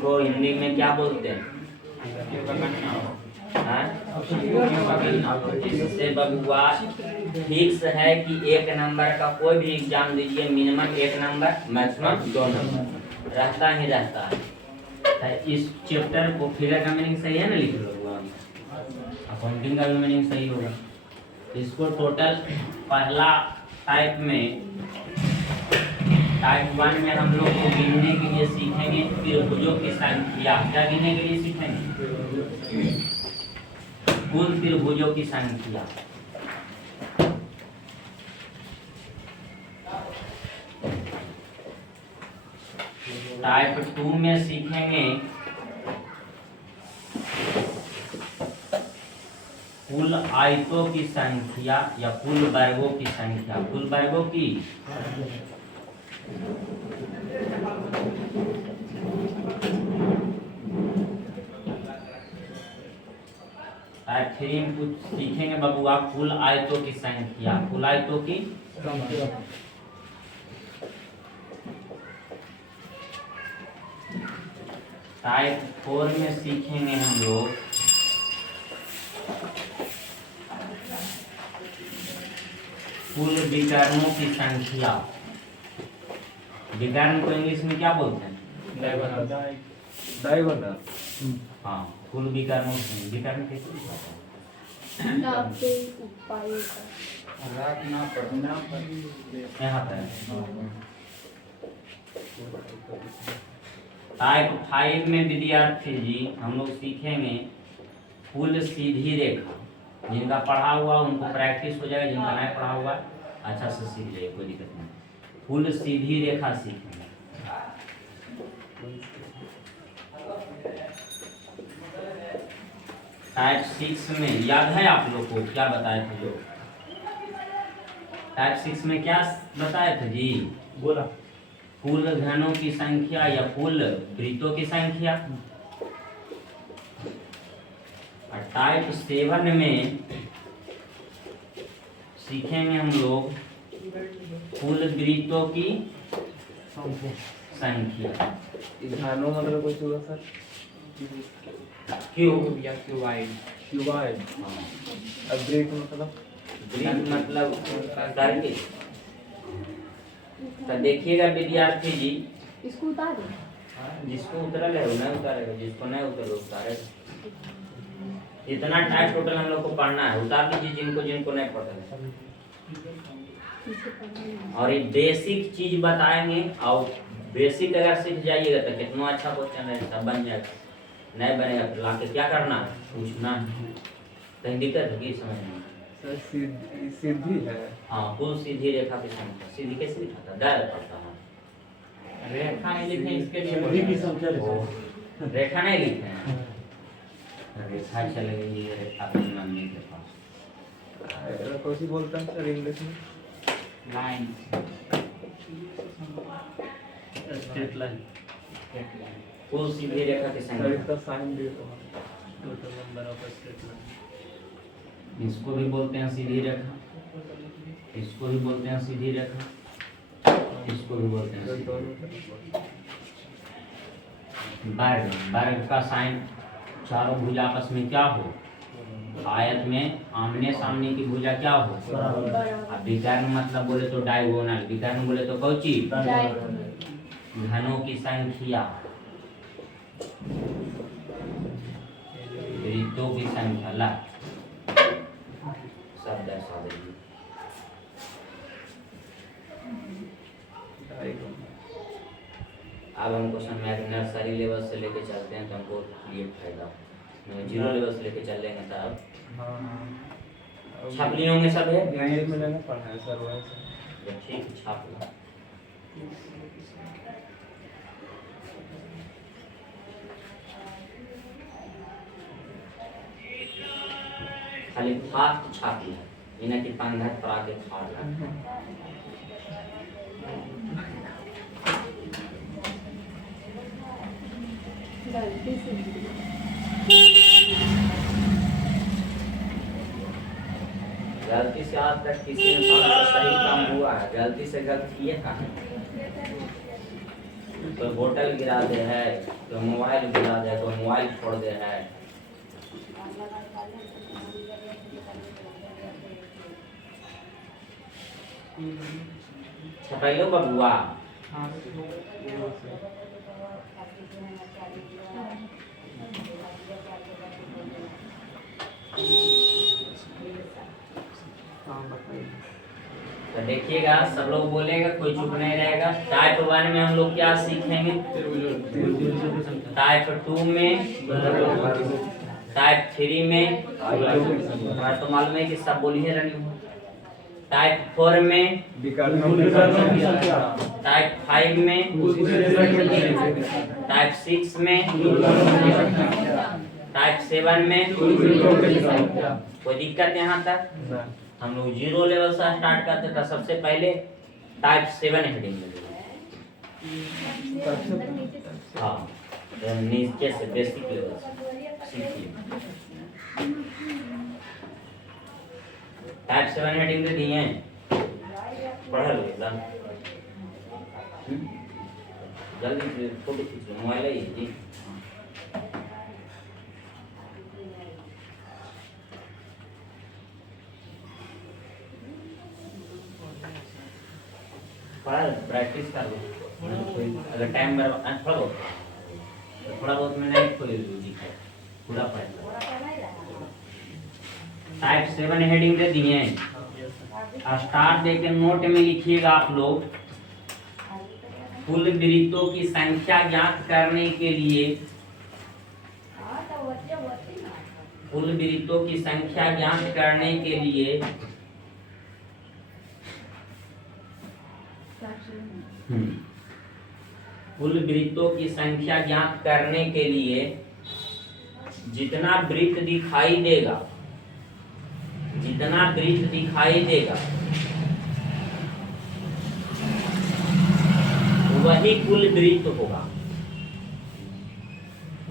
को हिंदी में क्या बोलते हैं? इससे बबुआ फिक्स है कि एक नंबर का कोई भी एग्जाम दीजिए, मिनिमम एक नंबर, मैक्सिमम 2 नंबर रहता ही रहता है। इस चैप्टर को फिगर का मीनिंग सही है ना, लिख लो, अकाउंटिंग का भी मीनिंग सही होगा। इसको टोटल पहला टाइप 1 में हम लोग को गिनने के लिए सीखेंगे त्रिभुजों की संख्या। क्या गिनने के लिए सीखेंगे? कुल त्रिभुजों की संख्या। टाइप 2 में सीखेंगे कुल आयतों की संख्या या कुल वर्गों की संख्या। कुल वर्गों की टाइप 3 में कुछ सीखेंगे बबुआ कुल आयतों की संख्या। कुल आयतों की टाइप 4 में सीखेंगे हम लोग कुल विकर्णों की संख्या। विकर्ण को इंग्लिश में क्या बोलते हैं? डायगोनल। हाँ, कुल विकर्णों की विकर्ण कैसे लिखा यहाँ पर? टाइप 5 में विद्यार्थी जी हम लोग सीखेंगे कुल सीधी रेखा। जिनका पढ़ा हुआ उनको प्रैक्टिस हो जाएगा, जिनका नहीं पढ़ा हुआ अच्छा से सीख जाए, कोई दिक्कत नहीं। कुल सीधी रेखा सीखेंगे। टाइप 6 में याद है आप लोग को क्या बताए थे लोग? टाइप 6 में क्या बताए थे जी? बोला कुल घनों की संख्या या कुल वृत्तों की संख्या। और टाइप 7 में सीखेंगे हम लोग कुल वृत्तों की संख्या। घनों मतलब कुछ होगा सर? क्यूब या क्यूबाइड? क्यूबाइड। अब वृत्त मतलब? वृत्त मतलब सर्किल। तो देखिएगा विद्यार्थी जी, इसको उतार दो। जिसको उतरल है वो नहीं उतारेगा, जिसको नहीं उतरल उतारेगा। इतना टाइप टोटल हम लोग को पढ़ना है। उतार दीजिए जिनको जिनको नहीं पढ़ा है। और ये बेसिक चीज बताएंगे, और बेसिक अगर सीख जाइएगा तो कितना अच्छा क्वेश्चन है, सब बन जाएगा। नहीं बनेगा तो लाके क्या करना है, पूछना है। कहीं दिक्कत है कि समझने? सर सीधी है। हाँ, कुल सीधी रेखा की संख्या। सीधी कैसे लिखा था? डायरेक्ट पढ़ता है। रेखा नहीं लिखे इसके लिए, सीधी की संख्या रेखा नहीं लिखे हैं। रेखा चलेगी ये अपनी मम्मी के पास। कौन सी बोलते हैं सर इंग्लिश में? Line, straight line. कुल सीधी रेखा की सर संख्या। इसका साइन दे दो। Total number of straight line. इसको भी बोलते हैं सीधी रेखा, इसको भी बोलते हैं सीधी रेखा, इसको भी बोलते हैं सीधी रेखा। वर्ग, वर्ग का साइन चारों भुजा आपस में क्या हो? आयत में आमने सामने की भुजा क्या हो? अब विकर्ण मतलब बोले तो डायगोनल, विकर्ण बोले तो कौची? घनों की संख्या, वृत्तों की संख्या। ला सब दर्शा देंगे। अब हमको समझ नर्सरी लेवल से लेके चलते हैं तो हमको ये फायदा। 0 लेवल से लेके चल लेंगे तब छाप लिए होंगे सब है। इंग्लिश में मैंने पढ़ा है सर वैसे। ठीक, छाप लो। खाली फास्ट छाप लिया, इन्हें कि 15 पर आके फाड़ रहा। गलती से आज तक किसी इंसान से सही काम हुआ है? गलती से गलती किए कहाँ? कोई बोतल गिरा दे है, कोई मोबाइल गिरा दे, कोई मोबाइल फोड़ दे है। छपैलो बबुआ तो देखिएगा, सब लोग बोलेगा, कोई चुप नहीं रहेगा। टाइप 1 में हम लोग क्या सीखेंगे? टाइप 2 में, टाइप 3 में, हमारा तो मालूम है कि सब बोली है रही हूँ। टाइप 4 में, टाइप 5 में, टाइप 6 में, टाइप 7 में। कोई दिक्कत यहाँ तक? हम लोग 0 लेवल से स्टार्ट करते थे। सबसे पहले टाइप 7 हेडिंग में, हाँ, तो नीचे से बेसिक लेवल से सीखिए। टाइप 7 हेडिंग में दिए हैं, पढ़ लो एकदम जल्दी से। फोटो खींच लो, मोबाइल है ये जी। प्रैक्टिस कर लो, अगर टाइम बर्बाद थोड़ा बहुत में नहीं कोई दिक्कत, पूरा पढ़ लो। टाइप 7 हेडिंग दे दिए, स्टार देके नोट में लिखिएगा आप लोग। कुल वृत्तों की संख्या ज्ञात करने के लिए, कुल वृत्तों की संख्या ज्ञात करने के लिए कुल वृत्तों की संख्या ज्ञात करने के लिए जितना वृत्त दिखाई देगा, जितना वृत्त दिखाई देगा वही कुल वृत्त होगा।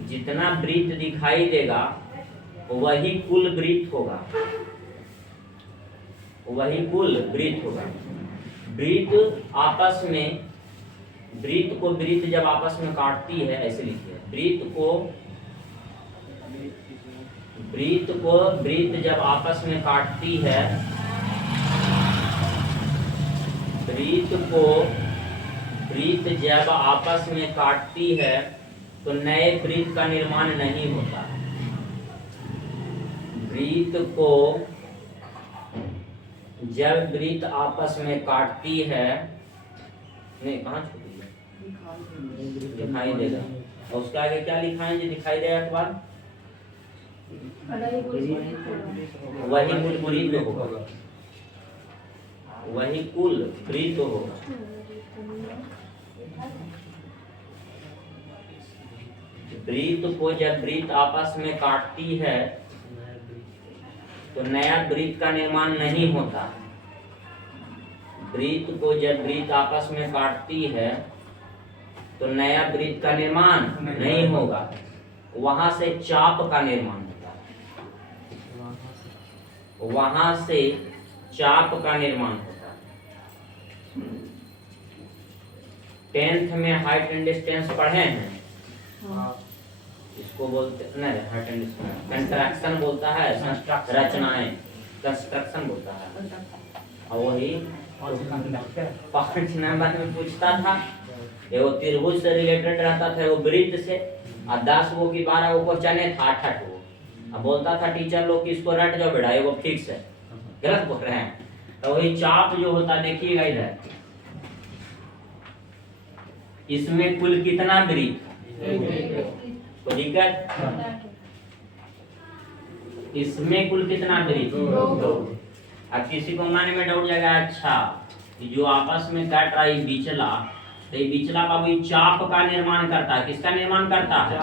जितना वृत्त दिखाई देगा वही कुल वृत्त होगा, वही कुल वृत्त होगा। वृत्त आपस में, वृत्त को वृत्त जब आपस में काटती है, ऐसे लिखिए, वृत्त को वृत्त जब आपस में काटती है, वृत्त जब आपस में काटती है तो नए वृत्त का निर्माण नहीं होता। वृत्त को जब वृत्त आपस में काटती है, नहीं कहाँ छूटी है, दिखाई देगा। और उसके आगे क्या लिखा है जो दिखाई देगा के बाद? वही कुल वृत्त होगा, वही कुल वृत्त होगा। वृत्त को जब वृत्त आपस में काटती है तो नया वृत्त का निर्माण नहीं होता। वृत्त को जब वृत्त आपस में काटती है तो नया वृत्त का निर्माण नहीं होगा, वहां से चाप का निर्माण होता है, वहां से चाप का निर्माण होता है। 10th में हाइट एंड डिस्टेंस पढ़े हैं, इसको बोलते नहीं, हाइट एंड डिस्टेंस कंस्ट्रक्शन बोलता है, रचनाएं कंस्ट्रक्शन बोलता है। और वही 5 नंबर में पूछता था, वो त्रिभुज से रिलेटेड रहता था, वो वृत्त से, और 10 गो की 12 गो क्वेश्चन था, 8 गो। अब बोलता था टीचर लोग कि इसको रट जाओ बेटा, ये वो फिक्स है। गलत बोल रहे हैं। तो वही चाप जो होता, देखिएगा इधर, इसमें कुल कितना वृत्त? कोई दिक्कत? इसमें कुल कितना वृत्त? 2। अब किसी को मन में डाउट जाएगा, अच्छा जो आपस में कट रहा है बिचला, तो बिचला बाबू चाप का निर्माण करता है। किसका निर्माण करता है?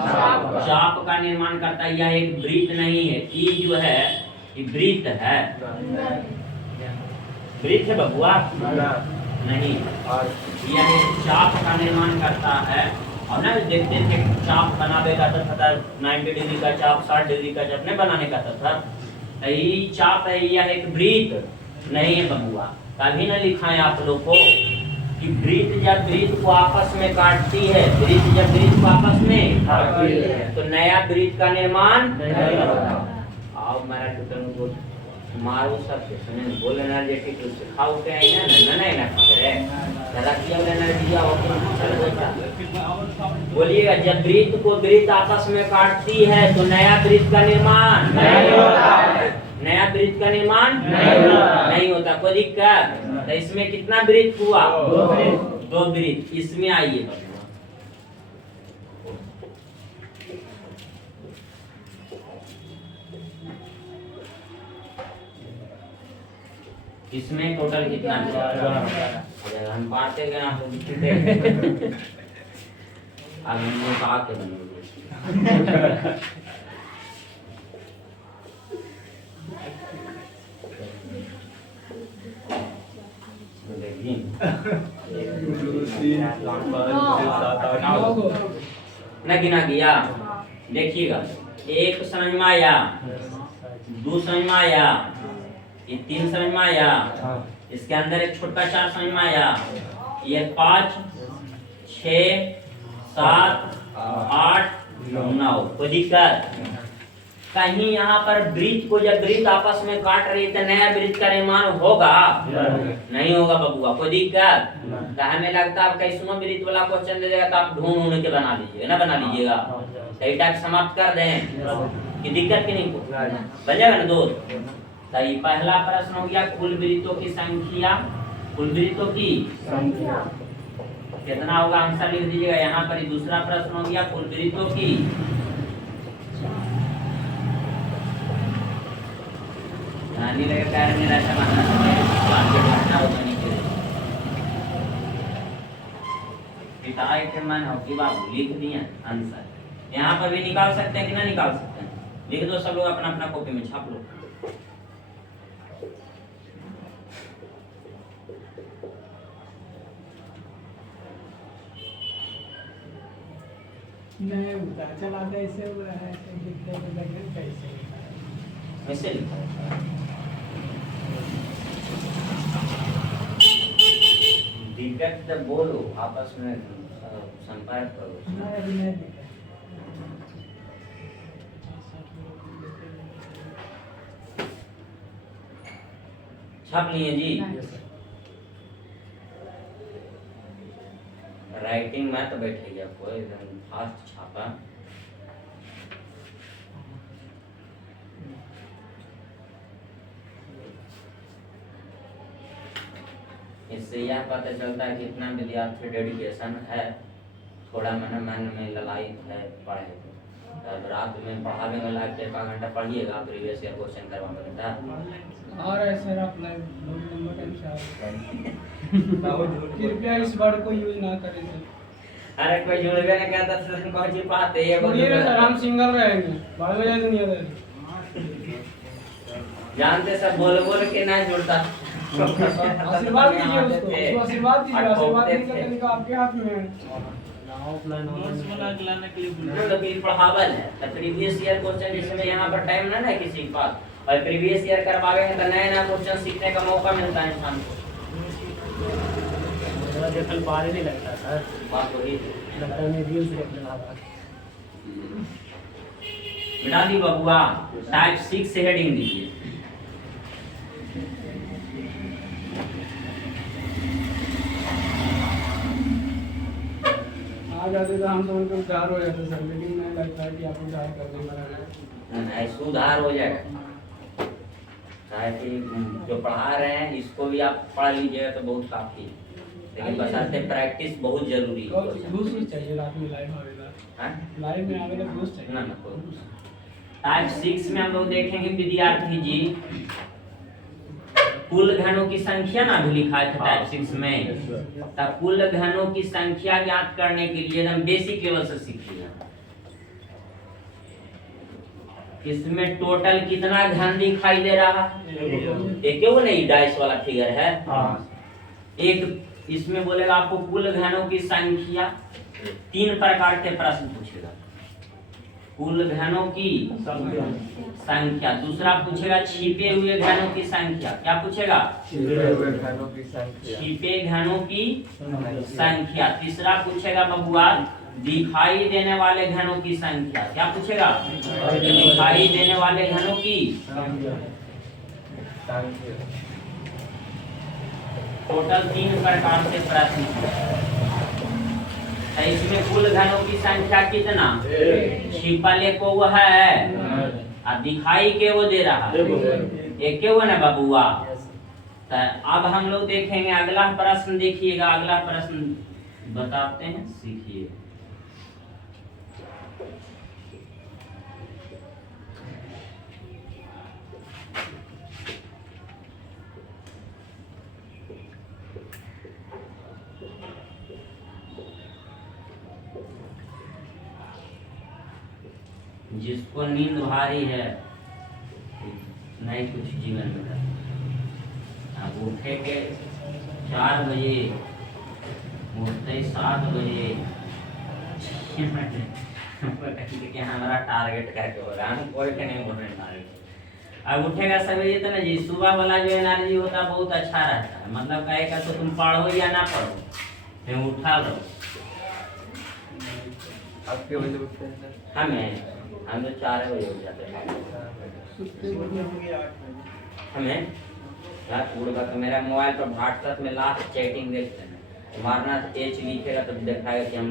चाप का निर्माण करता है। यह एक वृत्त नहीं है, ये जो है ये वृत्त है। वृत्त है बबुआ? नहीं, यह एक चाप का निर्माण करता है। और ना देखते थे चाप बनावेगा तो था 90 डिग्री का चाप, 60 डिग्री का चाप नहीं बनाने का था। यही चाप है, यह एक वृत्त नहीं है बबुआ। कभी न लिखा है आप लोग को, कि वृत्त जब वृत्त को आपस में काटती है, वृत्त जब वृत्त को आपस में काटती है तो नया वृत्त का निर्माण नहीं होता। आओ मेरा टुकड़ मारो सबसे सुने बोल एनर्जेटिक रूप से खाओ के आई ना नहीं ना करे दादा किया एनर्जी आओ चल बेटा बोलिएगा। जब वृत्त को वृत्त आपस में काटती है तो नया वृत्त का निर्माण नहीं होता, नया वृत्त का निर्माण नहीं होता। कोई दिक्कत? तो इसमें कितना वृत्त हुआ? दो वृत्त। इसमें आइए इसमें टोटल कितना हम पाते गए आप अब हम कहा के बनोगे न गिना गया। देखिएगा, एक समझ में आया, दो समझ में आया, ये तीन समझ में आया, इसके अंदर एक छोटा चार समझ में आया, ये 5 6 7 8 9। कोई दिक्कत? कहीं यहाँ पर वृत्त को जब वृत्त आपस में काट रही तो नया वृत्त का निर्माण होगा? नहीं होगा बबुआ। कोई दिक्कत? तो हमें लगता है कैसनो वृत्त वाला क्वेश्चन दे देगा तो आप ढूंढ के बना लीजिएगा ना, बना लीजिएगा। सही टाइप समाप्त कर दें कि दिक्कत की नहीं को बन जाएगा ना दोस्त। सही, पहला प्रश्न हो गया कुल वृत्तों की संख्या। कुल वृत्तों की संख्या कितना होगा आंसर लिख दीजिएगा यहाँ पर। दूसरा प्रश्न हो गया कुल वृत्तों की नहीं लगेगा मेरा पिटाई के मन हो कि बाबू लिख दिए आंसर। यहाँ पर भी निकाल सकते हैं कि ना निकाल सकते हैं? लिख दो सब लोग अपना अपना कॉपी में छाप लो। नहीं चला कैसे हो रहा है कैसे वैसे लिखो। दिक्कत जब बोलो आपस में संपर्क करो। छाप लिए जी? राइटिंग में तो बैठेगा कोई एकदम फास्ट छापा। इससे यह पता चलता है कि कितना विद्यार्थी डेडिकेशन है, थोड़ा मन में ललायत है पढ़े। तब रात में पढ़ावे में लाइव 1 घंटा पढ़िएगा, प्रीवियस ईयर क्वेश्चन करवाने बेटा। और ऐसे आप लाइव नंबर टाइम से कृपया इस वर्ड को यूज ना करें सर। अरे कोई जुड़वे नहीं करता तो कौन जी पाते ये बोल ये सर हम सिंगल रहेंगे बाद में दुनिया में जानते सब बोल के नहीं जुड़ता। आशीर्वाद दीजिए उसको, आशीर्वाद दीजिए। आशीर्वाद देने का तरीका आपके हाथ में है। ऑफलाइन वाला लाने के लिए तो भी पढ़ावल है तो प्रीवियस ईयर क्वेश्चन जिसमें यहाँ पर टाइम ना है किसी के पास, और प्रीवियस ईयर करवावे तो नया क्वेश्चन सीखने का मौका मिलता है इंसान को। देखल बाहर नहीं लगता सर, बात वही लगता है रील्स देख लेना। मिटा दी बबुआ, टाइप 6 से हेडिंग दीजिए। आ जाते तो हम तो उनको उधार हो जाते सर, लेकिन नहीं लगता है कि आप उधार करने वाला नहीं सुधार हो जाएगा। चाहे कि जो पढ़ा रहे हैं इसको भी आप पढ़ लीजिएगा तो बहुत काफी है, लेकिन बशर्ते प्रैक्टिस बहुत जरूरी है। घूस चाहिए रात में लाइव आवेगा, लाइव में आवेगा घूस चाहिए ना टाइप 6 में हम लोग देखेंगे विद्यार्थी जी कुल घनों की संख्या ना भी लिखा है टाइप 6 में। तब कुल घनों की संख्या ज्ञात करने के लिए एकदम बेसिक लेवल से सीख लिया। इसमें टोटल कितना घन दिखाई दे रहा है? एक वो नहीं डाइस वाला फिगर है। एक इसमें बोलेगा आपको कुल घनों की संख्या। 3 प्रकार के प्रश्न पूछेगा। कुल घनों की संख्या। दूसरा पूछेगा छिपे हुए घनों की संख्या। क्या पूछेगा? छिपे हुए घनों की संख्या। छिपे घनों की संख्या। तीसरा पूछेगा बबुआ दिखाई देने वाले घनों की संख्या। क्या पूछेगा? दिखाई देने वाले घनों की टोटल 3 प्रकार से प्रश्न है। इसमें कुल घनों की संख्या कितना? छिपले को वो है और दिखाई के वो दे रहा है एक के वो ना बबुआ। तो अब हम लोग देखेंगे अगला प्रश्न। देखिएगा अगला प्रश्न बताते हैं, सीखिए। जिसको नींद भारी है नहीं कुछ जीवन में करता। अब उठे के 4 बजे, उठते 7 बजे कि हमारा टारगेट करके होगा। हम कोई के नहीं बोल रहे टारगेट। अब उठेगा सवेरे तो ना जी, सुबह वाला जो एनर्जी होता है बहुत अच्छा रहता है। मतलब कहेगा तो तुम पढ़ो या ना पढ़ो, मैं उठा लो। आपके बजे उठते हैं सर? हम तो 4 बजे उठ जाते हैं। हमें यार उड़गा तो मेरा मोबाइल पर व्हाट्सएप में लास्ट चैटिंग देखते हैं। मारना एच लिखेगा तो दिखाएगा कि हम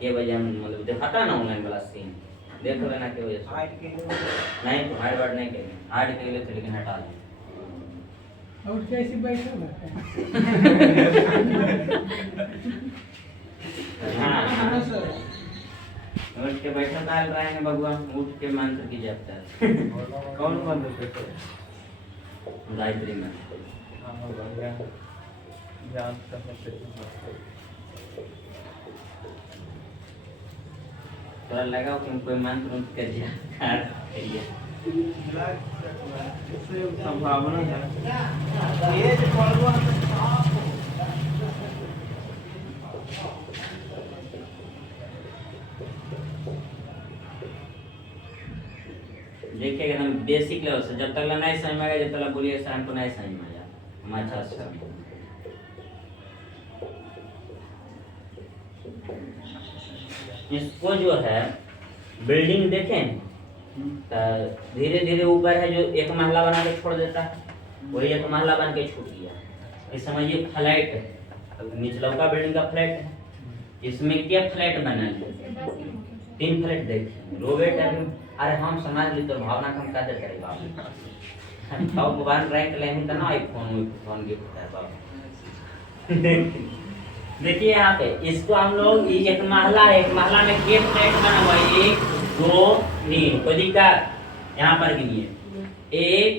के बजे हम मतलब दिखाता ना ऑनलाइन वाला सीन। देख लेना के वजह से नहीं तो हाइड वर्ड नहीं करेंगे। हाइड कर लेते लेकिन हटा दें। और कैसे बैठो ना हाँ सर उठ के बैठा काल रहेंगे भगवान। उठ के मंत्र की जपता है। कौन मंत्र करते हैं? गायत्री में थोड़ा लगा कि कोई मंत्र कर दिया संभावना है। देखिए एकदम बेसिक लेवल से, जब तक नहीं समझ में आएगा जब तक बोलिए सर हमको नहीं समझ में आया, हम अच्छा से इसको जो है बिल्डिंग देखें तो धीरे धीरे ऊपर है जो एक महला बना के छोड़ देता है, वही एक महला बन के छूट गया। इस समझिए फ्लैट है, निचलौका बिल्डिंग का फ्लैट है। इसमें क्या फ्लैट बना है? 3 फ्लैट देखिए रोबेट है। अरे हम समझ ली तो भावना कम कर देते बाबू तो मोबाइल रैंक लेने का ना आईफोन फोन गिफ्ट है बाबू। देखिए यहाँ पे इसको हम लोग एक महला में के फ्लैट बना हुआ है 1 2 3 कोई दिक्कत? यहाँ पर गिनिए 1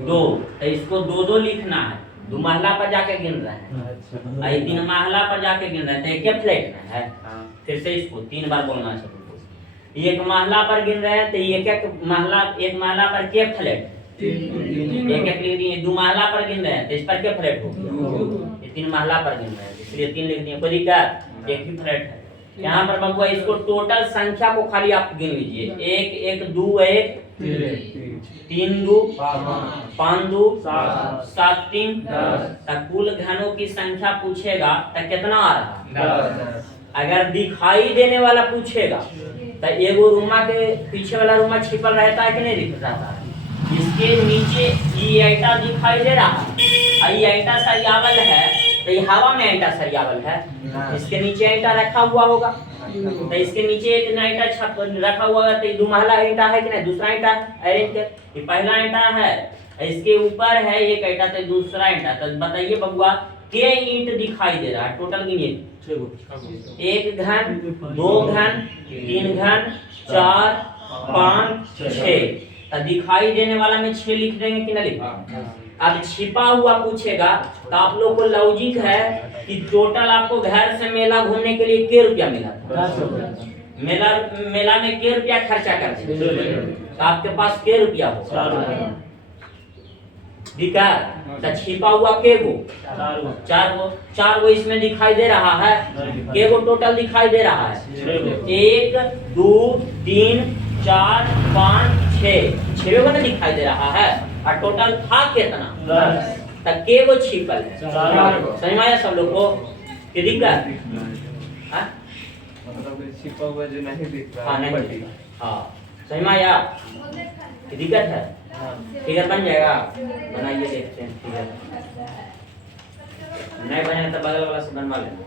2 तो इसको 2 लिखना है। 2 महला पर जाके गिन रहे हैं, 3 महला पर जाके गिन रहे हैं तो एक फ्लैट में है। फिर से इसको 3 बार बोलना है। एक महला पर गिन रहे हैं तो एक महला पर के फ्लैट? एक लिख दिए। 2 महला पर गिन रहे हैं तो इस पर के फ्लैट हो गया? 3 महला पर गिन रहे हैं इसलिए 3 लिख दिए। कोई दिक्कत? एक ही फ्लैट है। यहाँ पर बबुआ इसको टोटल संख्या को खाली आप गिन लीजिए। 1 1 2 1 3 2 5 2 7 3 10। कुल घनों की संख्या पूछेगा तो कितना आ रहा? अगर दिखाई देने वाला पूछेगा तो एगो रूमा के पीछे वाला रूमा छिपल रहता है कि नहीं दिख रहा है? इसके नीचे ये ऐटा दिखाई दे रहा है, ये ऐटा सरियावल है तो ये हवा में ऐटा सरियावल है। इसके नीचे ऐटा रखा हुआ होगा तो इसके नीचे एक ऐटा छप रखा हुआ है तो ये 2 महला ऐटा है कि नहीं? दूसरा ऐटा अरेंज कर, ये पहला ऐटा है, इसके ऊपर है एक ऐटा तो दूसरा ऐटा। तो बताइए बबुआ के ईंट दिखाई दे रहा है? टोटल गिनिए 1 घन 2 घन 3 घन 4 5 6। तो दिखाई देने वाला में 6 लिख देंगे कि नहीं लिखेंगे? अब छिपा हुआ पूछेगा तो आप लोग को लॉजिक है कि टोटल आपको घर से मेला घूमने के लिए के रुपया मिला था? मेला में के रुपया खर्चा करते तो आपके पास के रुपया हो? तो छिपा हुआ के गो? 4 गो इसमें दिखाई दे रहा है। के गो टोटल दिखाई दे रहा है? 1 2 3 4 5 6 6 को ना दिखाई दे रहा है और टोटल था कितना 10 तक के वो छिपल है 4 समझ में आया सब लोग को कि दिक्कत हाँ मतलब कि छिपा हुआ जो नहीं दिख रहा हाँ है नहीं पट्टी। हाँ समझ में आया कि दिक्कत है फिगर बन जाएगा बनाइए देखते हैं फिगर नहीं बने तो बगल वाला से बनवा लेना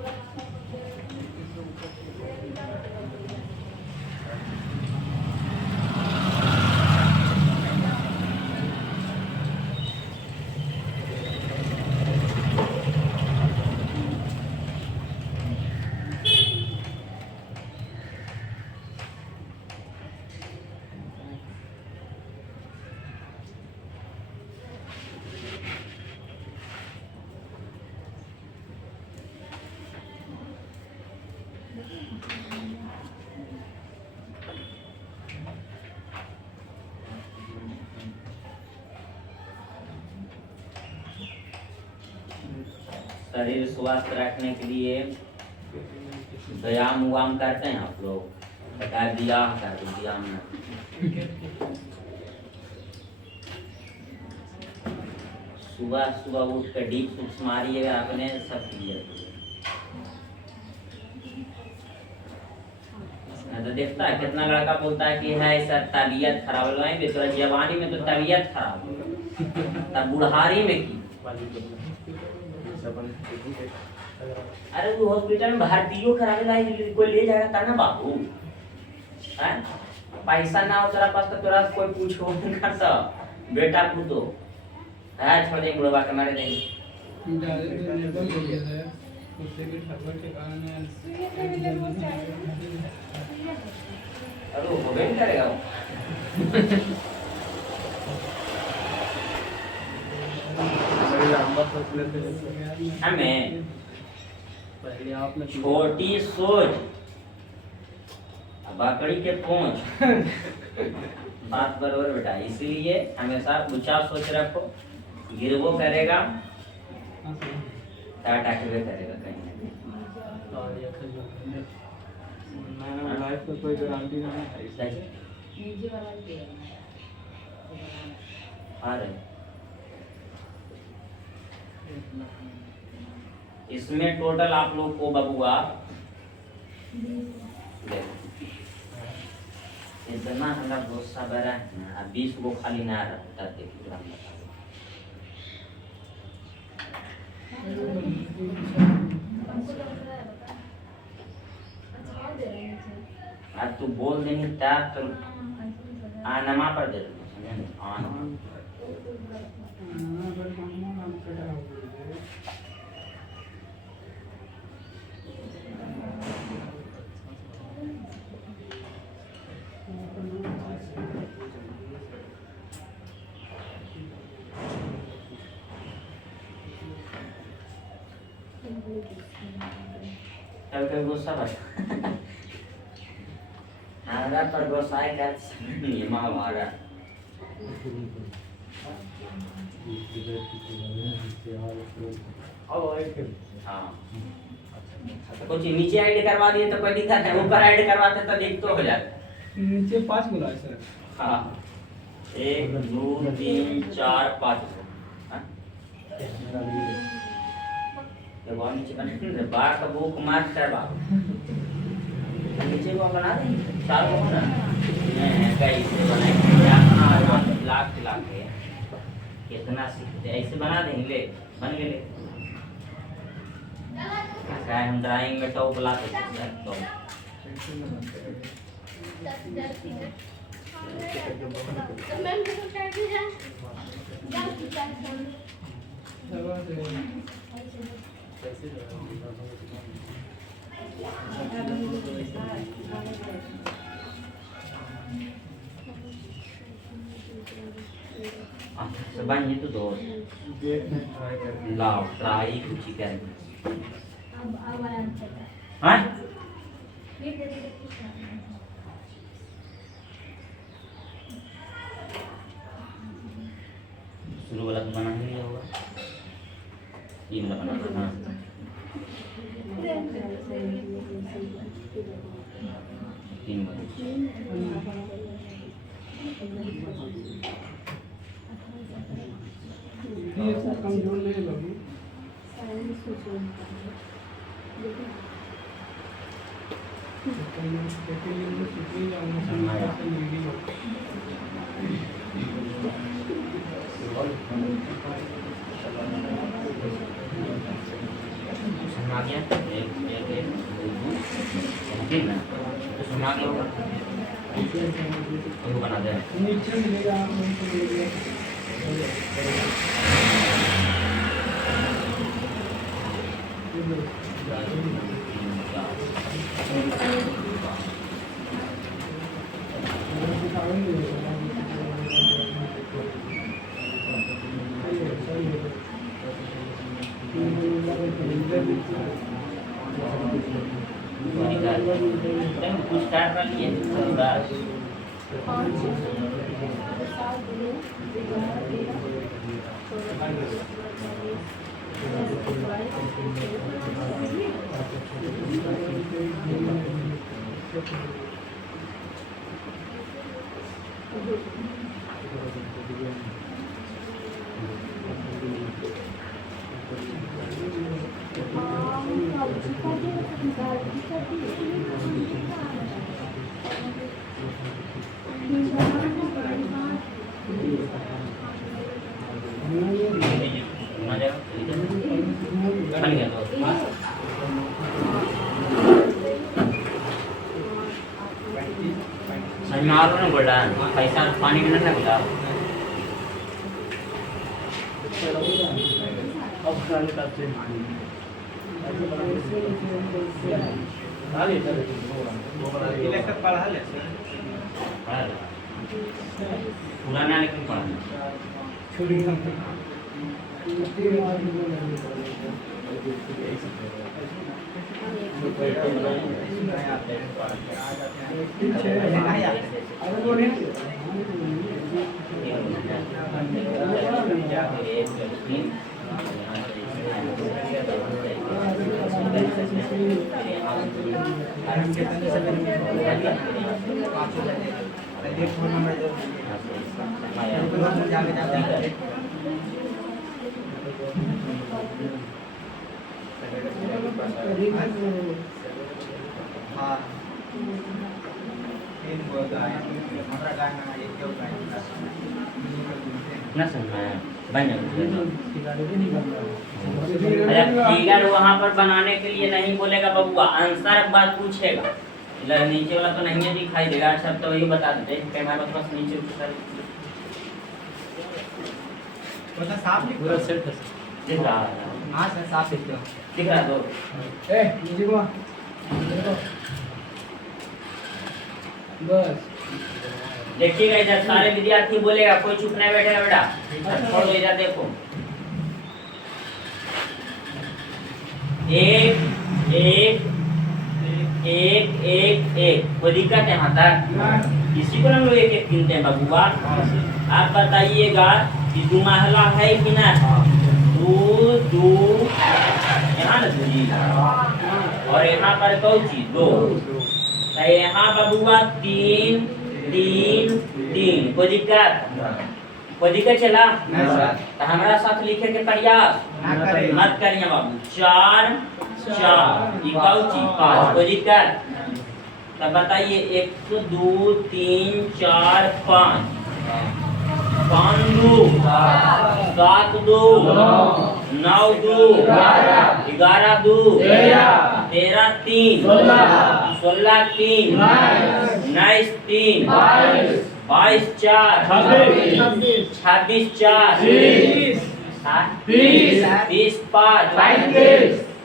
शरीर स्वस्थ रखने के लिए व्यायाम उयाम करते हैं आप लोग बता दिया कर दिया हमने सुबह सुबह उठ कर डीप सुप्स मारिएगा अपने सब क्लियर तो देखता है कितना लड़का बोलता है कि है सर तबीयत खराब हो तो जवानी में तो तबीयत खराब हो तब बुढ़ारी में की अरे वो हॉस्पिटल में भर्तियों करावे लाई कोई ले जाएगा ता ना बाबू हैं पैसा ना हो तेरा पास तो तोरा कोई पूछो नहीं करता बेटा पूतो है छोड़ दे बुढ़वा के मारे देंगे निर्बल हो गया है उससे भी ठगड़ के कारण अरे वो हो नहीं करेगा वो बड़ी लंबा सोच लेते हैं। हमें पहले आपने छोटी सोच बकरी के पूंछ बात बरोबर बेटा इसीलिए हमेशा ऊंचा सोच रखो गिरवो करेगा टाटा के करेगा कहीं ना कहीं लाइफ में कोई गारंटी नहीं है आ रहे इसमें टोटल आप लोग को बबुआ इतना हमारा गुस्सा बड़ा है ना 20 को खाली ना रहता देखिए हम आज तू बोल देंगे तब तो आनमा पर दे समझे आनमा कभी गुस्सा बचा हमारा पर गुस्सा कर नियमा हमारा हाँ कुछ नीचे ऐड करवा दिए तो कोई दिक्कत है ऊपर ऐड करवाते तो दिक्कत हो जाता नीचे 5 गुना है सर हाँ 1 2 3 4 5 देखो नीचे बना बार का बुक मार्क करवा नीचे को बना दे 4 को ना कैसे बनाएंगे अपना लाख है कितना सीखते ऐसे बना देंगे बन गए हम ड्राइंग में टॉप लाते हैं तो बन जी तो दो लाओ ट्राई कुछ कर हाँ शुरू वाला तो बना ही लिया होगा ये वाला बना हाँ तीन कमजोर नहीं लगी सुना गया एक ठीक ना तो सुना गया होगा उनको बना दे नीचे मिलेगा हमको मिलेगा स्टार्ट कर लिए बस मारो ना बोला पैसा पानी में ना बोला अब खाने का चेंज पुराना लेकिन पढ़ा ना समझ बन फिगर वहाँ पर बनाने के लिए नहीं बोलेगा बबुआ, आंसर बात पूछेगा। नीचे वाला तो नहीं है दिखाई देगा। अच्छा तो वही बता देते कैमरा बस नीचे पूरा सेट है दिख रहा है। हाँ सर साफ दिख रहा तो नीचे को बस देखिएगा इधर सारे विद्यार्थी बोलेगा, कोई चुप नहीं बैठेगा बेटा। छोड़ो इधर देखो, एक एक एक एक एक कोई दिक्कत है यहाँ तक? इसी को हम लोग एक एक गिनते हैं बबुआ। आप बताइएगा कि दुमाहला है कि ना? दो दो यहाँ ना दूजी और यहाँ पर कौची दो, तो यहाँ बबुआ तीन तीन तीन। कोई दिक्कत चला? तो हमारा साथ लिखे के प्रयास मत करिए बाबू। चार चार कौची पाँच। कोई दिक्कत? तब बताइए एक दो तीन चार पाँच, पाँच दो सात दो नौ दो 11 दो 13 तीन 16 तीन 19 तीन 22 चार 26 चार 30 पाँच।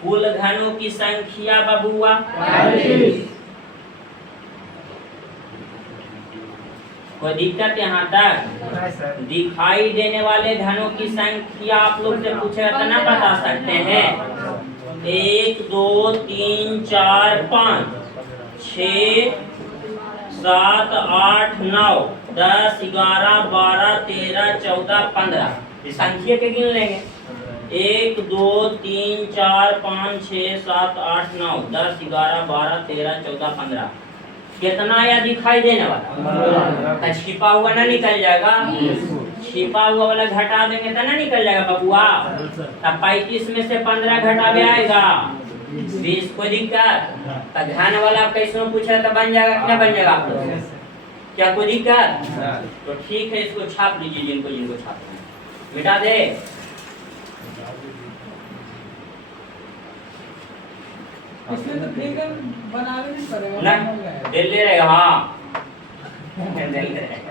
कुल घनों की संख्या बबुआ कोई दिक्कत यहाँ तक? दिखाई देने वाले घनों की संख्या आप लोग से पूछे तो ना बता सकते हैं? 1 2 3 4 5 6 7 8 9 10 11 12 13 14 15 इस संख्या के गिन लेंगे। 1 2 3 4 5 6 7 8 9 10 11 12 13 14 15। कितना या दिखाई देने वाला? छिपा हुआ ना निकल जाएगा। छिपा हुआ वाला घटा देंगे तो ना निकल जाएगा बबुआ। तब 35 में से 15 घटावे आएगा 20, कोई दिक्कत? तो घन वाला कैसे पूछा तो बन जाएगा कि ना बन जाएगा आप लोग? क्या कोई दिक्कत? तो ठीक है, इसको छाप लीजिए, जिनको जिनको छापना है मिटा दे। इसमें तो फिगर बनाने नहीं पड़ेगा ना बन जाएगा। दिल ले रहेगा। हाँ दिल ले रहेगा।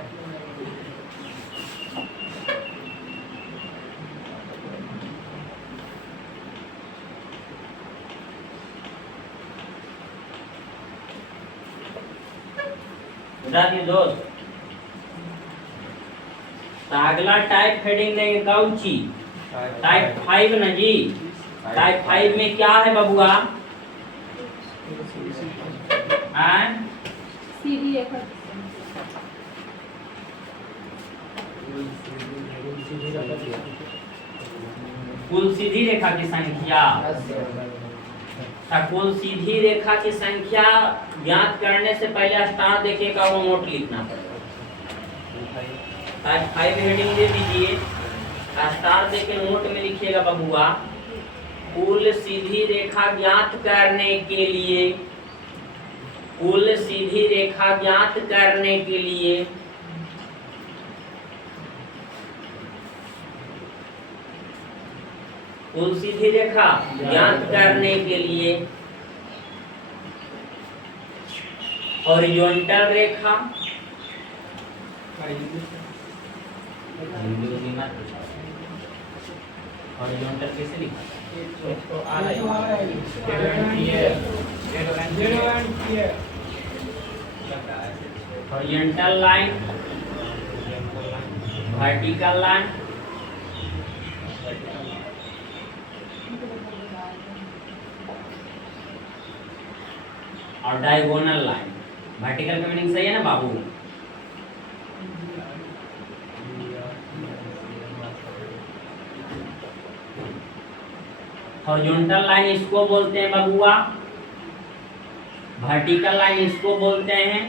दोस्त तो अगला टाइप हेडिंग देंगे कौन सी? टाइप 5 ना जी। टाइप 5 में क्या है बबुआ? सीधी रेखा कुल सीधी रेखा की संख्या। कुल सीधी रेखा की संख्या ज्ञात करने से पहले स्टार देखिएगा, वो नोट लिखना पड़ेगा। टाइप 5 हेडिंग दे दीजिए, स्टार देके नोट में लिखिएगा बबुआ। कुल सीधी रेखा ज्ञात करने के लिए, कुल सीधी रेखा ज्ञात करने के लिए कुल सीधी रेखा ज्ञात करने के लिए हॉरिजॉन्टल रेखा, हॉरिजॉन्टल कैसे लिखा? हॉरिजॉन्टल लाइन, वर्टिकल लाइन, और डायगोनल लाइन। वर्टिकल का मीनिंग सही है ना बाबू? हॉरिजॉन्टल लाइन इसको बोलते हैं बबुआ, वर्टिकल लाइन इसको बोलते हैं,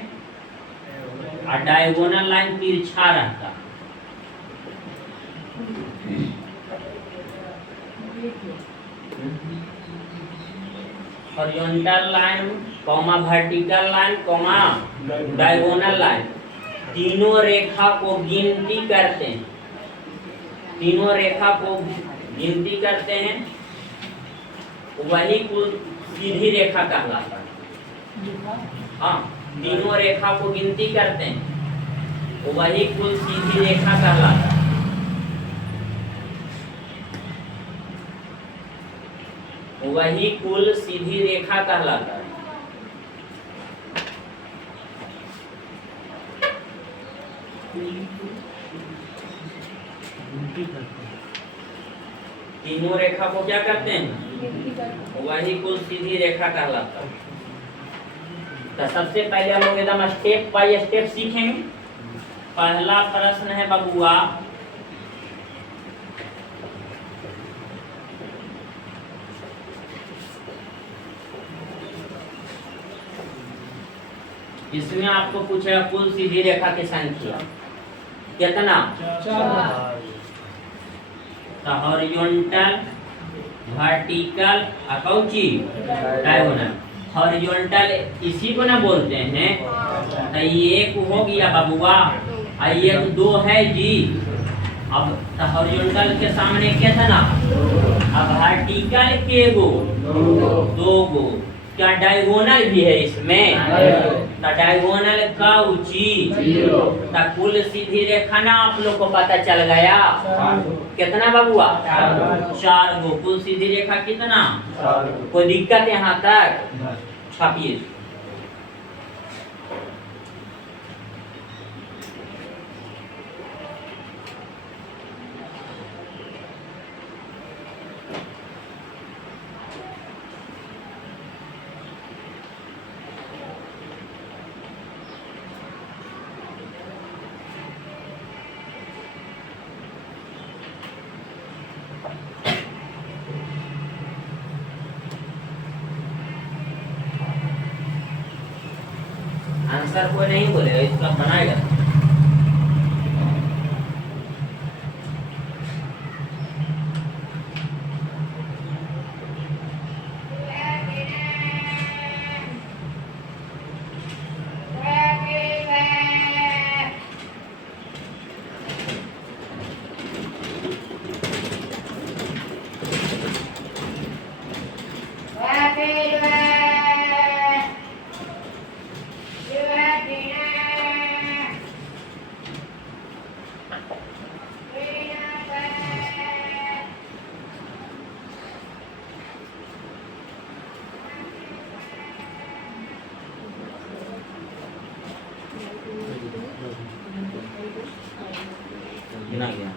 और डायगोनल लाइन तिरछा रहता। Horizontal line comma vertical line comma diagonal line, तीनों रेखा को गिनती करते हैं, तीनों रेखा को गिनती करते हैं, वही कुल सीधी रेखा कहलाता है। हाँ, तीनों रेखा को गिनती करते हैं, वही कुल सीधी रेखा कहलाता है। वही कुल सीधी रेखा कहलाता है। तीनों रेखा को क्या करते हैं? वही कुल सीधी रेखा कहलाता है। तो सबसे पहले हम लोग एकदम स्टेप बाय स्टेप सीखेंगे। पहला प्रश्न है बबुआ, इसमें आपको पूछेगा कुल सीधी रेखा की संख्या कितना? 4। तो हॉरिजॉन्टल, वर्टिकल, अकाउची, डायगोनल। हॉरिजॉन्टल इसी को ना बोलते हैं। तो ये एक हो गया बबुआ, और ये 2 है जी। अब तो हॉरिजॉन्टल के सामने कितना? अब वर्टिकल के 2 गो। क्या डायगोनल भी है इसमें? तो डायगोनल का ऊंची, तो कुल सीधी रेखा ना आप लोग को पता चल गया कितना बबुआ? 4 गो। कुल सीधी रेखा कितना? कोई दिक्कत यहाँ तक? छापिए। आंसर कोई नहीं बोलेगा, इसका बनाएगा। गिना गया।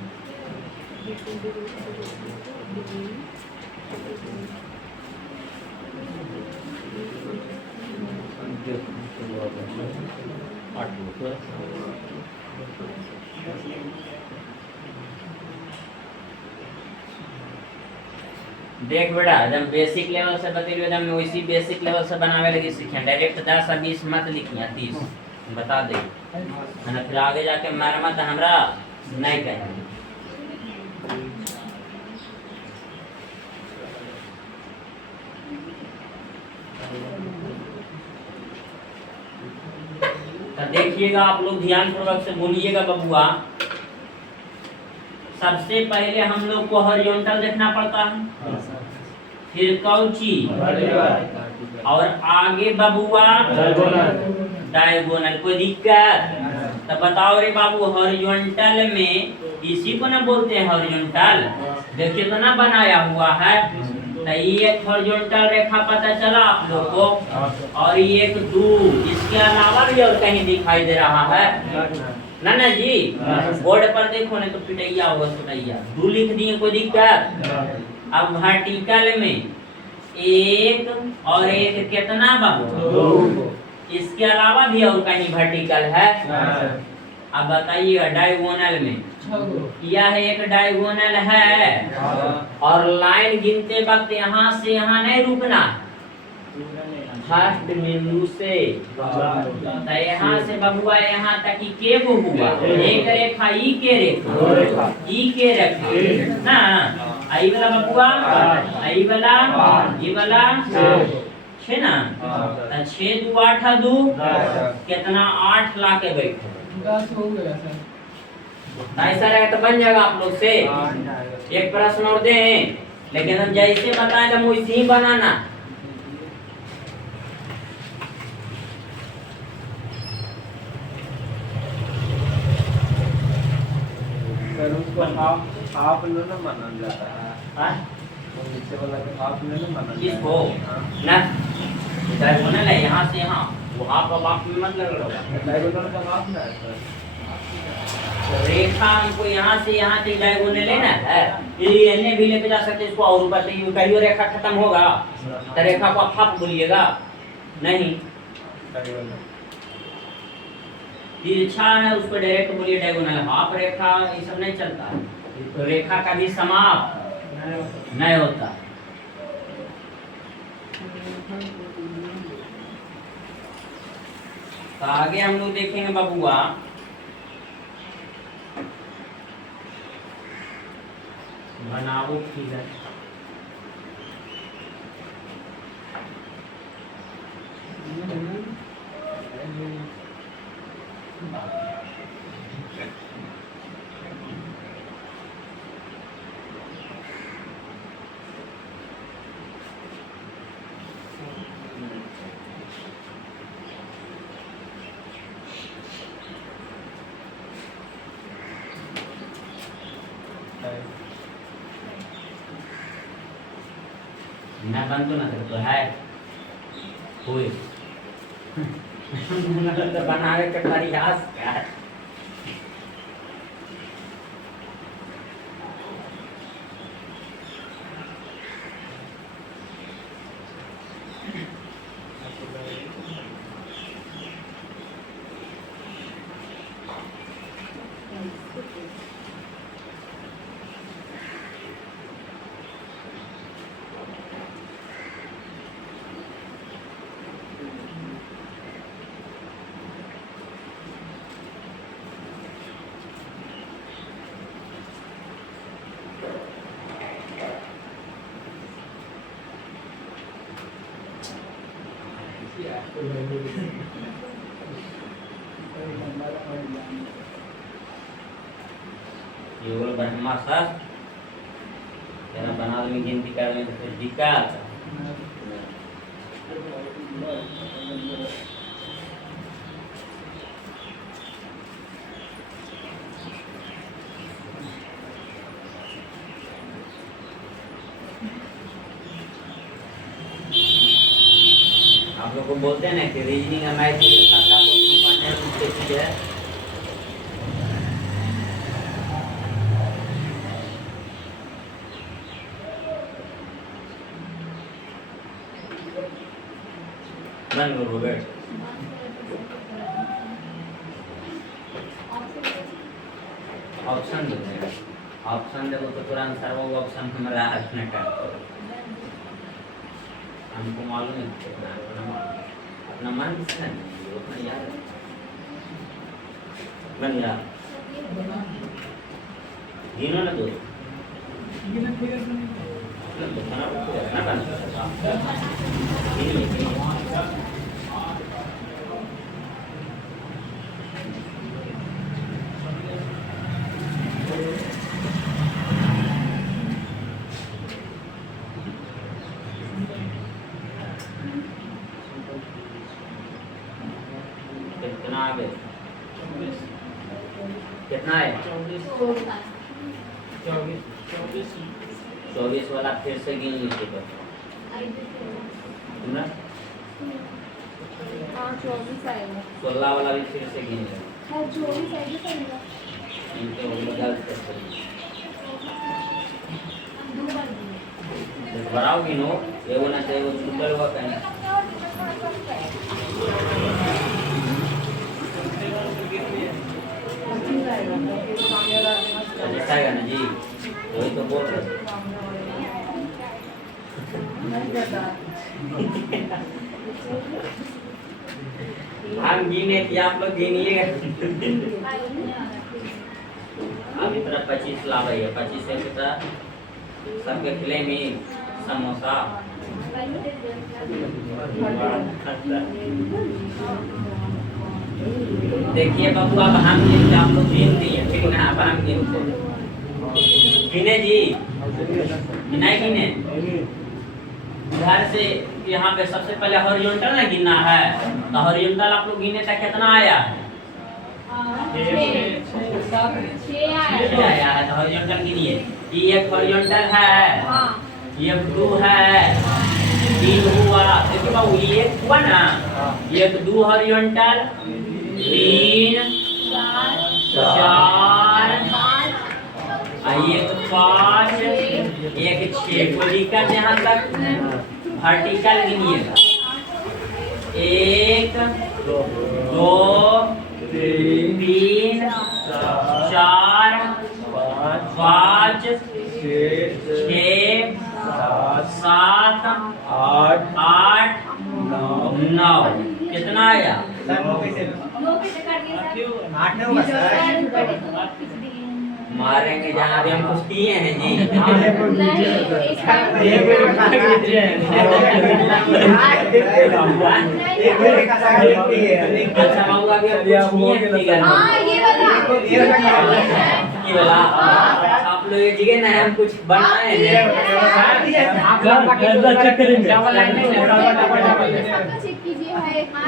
देख बेटा, जब बेसिक लेवल से बतेलियो जब वैसी बेसिक लेवल से बनावे लगी सीखे, डायरेक्ट 10 और 20 मत लिखिए, 30 बता दे, है ना। फिर आगे जाके मार मत हमरा नहीं कहे। तो देखिएगा आप लोग ध्यान पूर्वक से बोलिएगा बबुआ। सबसे पहले हम लोग को हॉरिजॉन्टल देखना पड़ता है, फिर कौची, और आगे बबुआ डायगोनल। कोई दिक्कत? तो बताओ रे बाबू, हॉरिजॉन्टल में इसी को ना बोलते हैं हॉरिजॉन्टल। देखिए तो ना बनाया हुआ है, तो ये एक हॉरिजॉन्टल रेखा पता चला आप लोग को, और ये एक दूर, इसके अलावा भी और कहीं दिखाई दे रहा है ना जी। बोर्ड पर देखो नहीं तो पिटैया होगा सुटैया। दू लिख दिए, कोई दिक्कत? अब वर्टिकल में एक और एक कितना बाबू? इसके अलावा भी और कहीं वर्टिकल है? अब बताइएगा डायगोनल में यह एक डायगोनल है, और लाइन गिनते वक्त यहाँ से यहाँ नहीं रुकना, फर्स्ट बिंदु से तो यहाँ से बबुआ यहाँ तक ही के गो हुआ, एक रेखा ई के रेखा, ई के रेखा ना, आई वाला बबुआ, आई वाला, ये वाला छे ना, तो 6 2 8 2 कितना 8 ला के बैठो। 10 हो गया सर। ऐसा रहेगा तो बन जाएगा आप लोग से। एक प्रश्न और दें, लेकिन हम जैसे बताएं तो वैसे ही बनाना। सर उसको हाफ में ना माना जाता है। हाँ? वो नीचे वाला के हाफ में ना माना किसको? हाँ। ना डायगोनल है यहाँ से यहाँ, वहाँ पर बाप में मत लग रहा। डायगोनल का हाफ ना है सर। रेखा हमको यहाँ से यहाँ तक डायगोनल लेना है, ये अन्य भी लेके जा सकते इसको, और ऊपर से कहियो रेखा खत्म होगा तो रेखा को हाफ बोलिएगा नहीं, तिरछा है उसको डायरेक्ट बोलिए डायगोनल। हाफ रेखा ये सब नहीं चलता है, तो रेखा का भी समाप्त नहीं होता। तो आगे हम लोग देखेंगे बबुआ, बनाओ फिगर। ना बंद ना कर तो है कोई तो बनावे के प्रयास कर। ये बोल ब्रह्मा सर तेरा बना दो गिनती कर में तो दिक्कत। आप लोग को बोलते हैं ना कि रीजनिंग और मैथ की सत्ता को पढ़ने की चीज है। बंद करो बैठ। ऑप्शन दो मेरा, ऑप्शन देखो तो तुरंत सर वो ऑप्शन हमारा अपने कर हमको मालूम है कितना अपना मन से नहीं उतना याद है। बन गया गिनो ना दो कितना आ गए कितना है 24 वाला फिर से गिन लीजिए ना 16 वाला भी फिर से गिन लीजिए इनके गलत बढ़ाओ गिनो ये होना चाहिए वो छूटल हुआ कहीं दिखाएगा ना जी वही तो बोल रहे हम गिने कि आप लोग गिनिएगा अभी तरह 25 ला रही है 25 है कितना सबके खिले में समोसा देखिए बाबू अब हम गिनते आप लोग गिन दिए ठीक ना अब हम गिनते गिने जी गिनाए गिने इधर से यहाँ पे सबसे पहले हॉरिजॉन्टल ना गिनना है तो हॉरिजॉन्टल आप लोग गिने तक कितना आया है 6 आया है तो हॉरिजॉन्टल गिनिए ये एक हॉरिजॉन्टल है ये 2 है 3 हुआ देखिए बाबू ये एक हुआ ना ये 2 हॉरिजॉन्टल 3 4 एक 5 एक 6 को दिक्कत यहाँ तक वर्टिकल गिनिएगा 1 2 3 4 5 6 7 8 9 कितना आया मारेंगे जहाँ भी हम कुछ किए हैं जी अच्छा बाबू अभी आप लोग ये जगह ना हम कुछ बनाए हैं